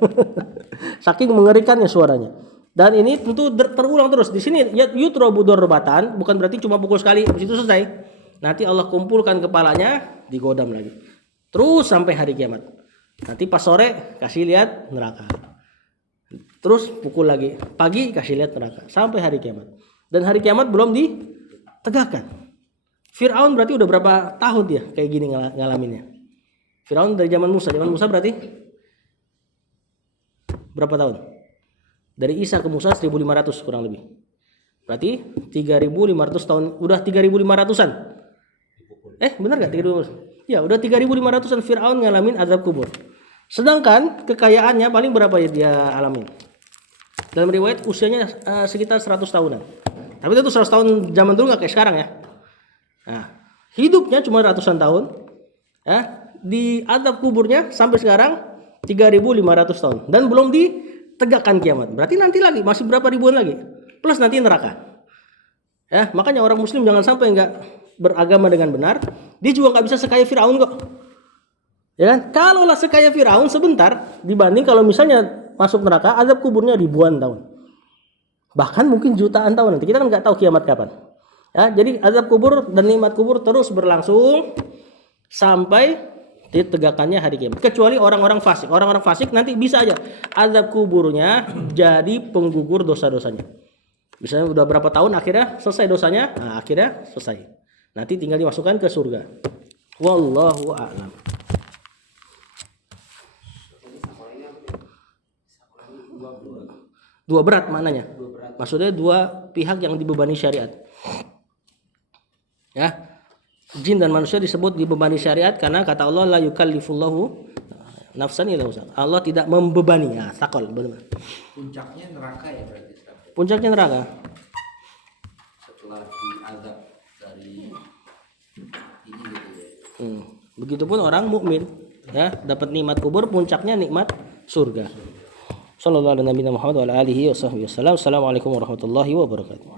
Saking mengerikannya suaranya. Dan ini tentu terulang terus. Di sini yutrabu darbatan, bukan berarti cuma pukul sekali habis itu selesai. Nanti Allah kumpulkan kepalanya, digodam lagi. Terus sampai hari kiamat. Nanti pas sore kasih lihat neraka. Terus pukul lagi. Pagi kasih lihat neraka sampai hari kiamat. Dan hari kiamat belum ditegakkan. Fir'aun berarti udah berapa tahun dia kayak gini ngalaminnya? Fir'aun dari zaman Musa. Zaman Musa berarti berapa tahun? Dari Isa ke Musa 1500 kurang lebih. Berarti 3500 tahun, udah 3500-an. Benar gak 3500? Ya, udah 3500-an Fir'aun ngalamin azab kubur. Sedangkan kekayaannya paling berapa ya dia alamin? Dalam riwayat usianya sekitar 100 tahunan. Tapi itu 100 tahun zaman dulu gak kayak sekarang ya. Nah, hidupnya cuma ratusan tahun. Ya, di azab kuburnya sampai sekarang 3500 tahun dan belum ditegakkan kiamat. Berarti nanti lagi masih berapa ribuan lagi? Plus nanti neraka. Ya, makanya orang muslim jangan sampai nggak beragama dengan benar, dia juga nggak bisa sekaya Firaun kok. Ya kan? Kalaulah sekaya Firaun sebentar dibanding kalau misalnya masuk neraka, azab kuburnya ribuan tahun. Bahkan mungkin jutaan tahun nanti. Kita kan nggak tahu kiamat kapan. Ya, jadi azab kubur dan nikmat kubur terus berlangsung sampai ditegakkannya hari kiamat. Kecuali orang-orang fasik. Orang-orang fasik nanti bisa aja azab kuburnya jadi penggugur dosa-dosanya. Misalnya udah berapa tahun akhirnya selesai dosanya, nah akhirnya selesai. Nanti tinggal dimasukkan ke surga. Wallahu a'lam. Dua berat maknanya. Maksudnya dua pihak yang dibebani syariat. Ya. Jin dan manusia disebut dibebani syariat karena kata Allah la yukallifullahu nafsan illa wus'aha. Allah tidak membebani. Ya, sakol benar. Puncaknya neraka ya berarti. Puncaknya neraka. Setelah diazab dari ini gitu ya. Begitupun orang mukmin ya, dapat nikmat kubur, puncaknya nikmat surga. Sallallahu alaihi Muhammad wa ala alihi wasallam. Assalamualaikum warahmatullahi wabarakatuh.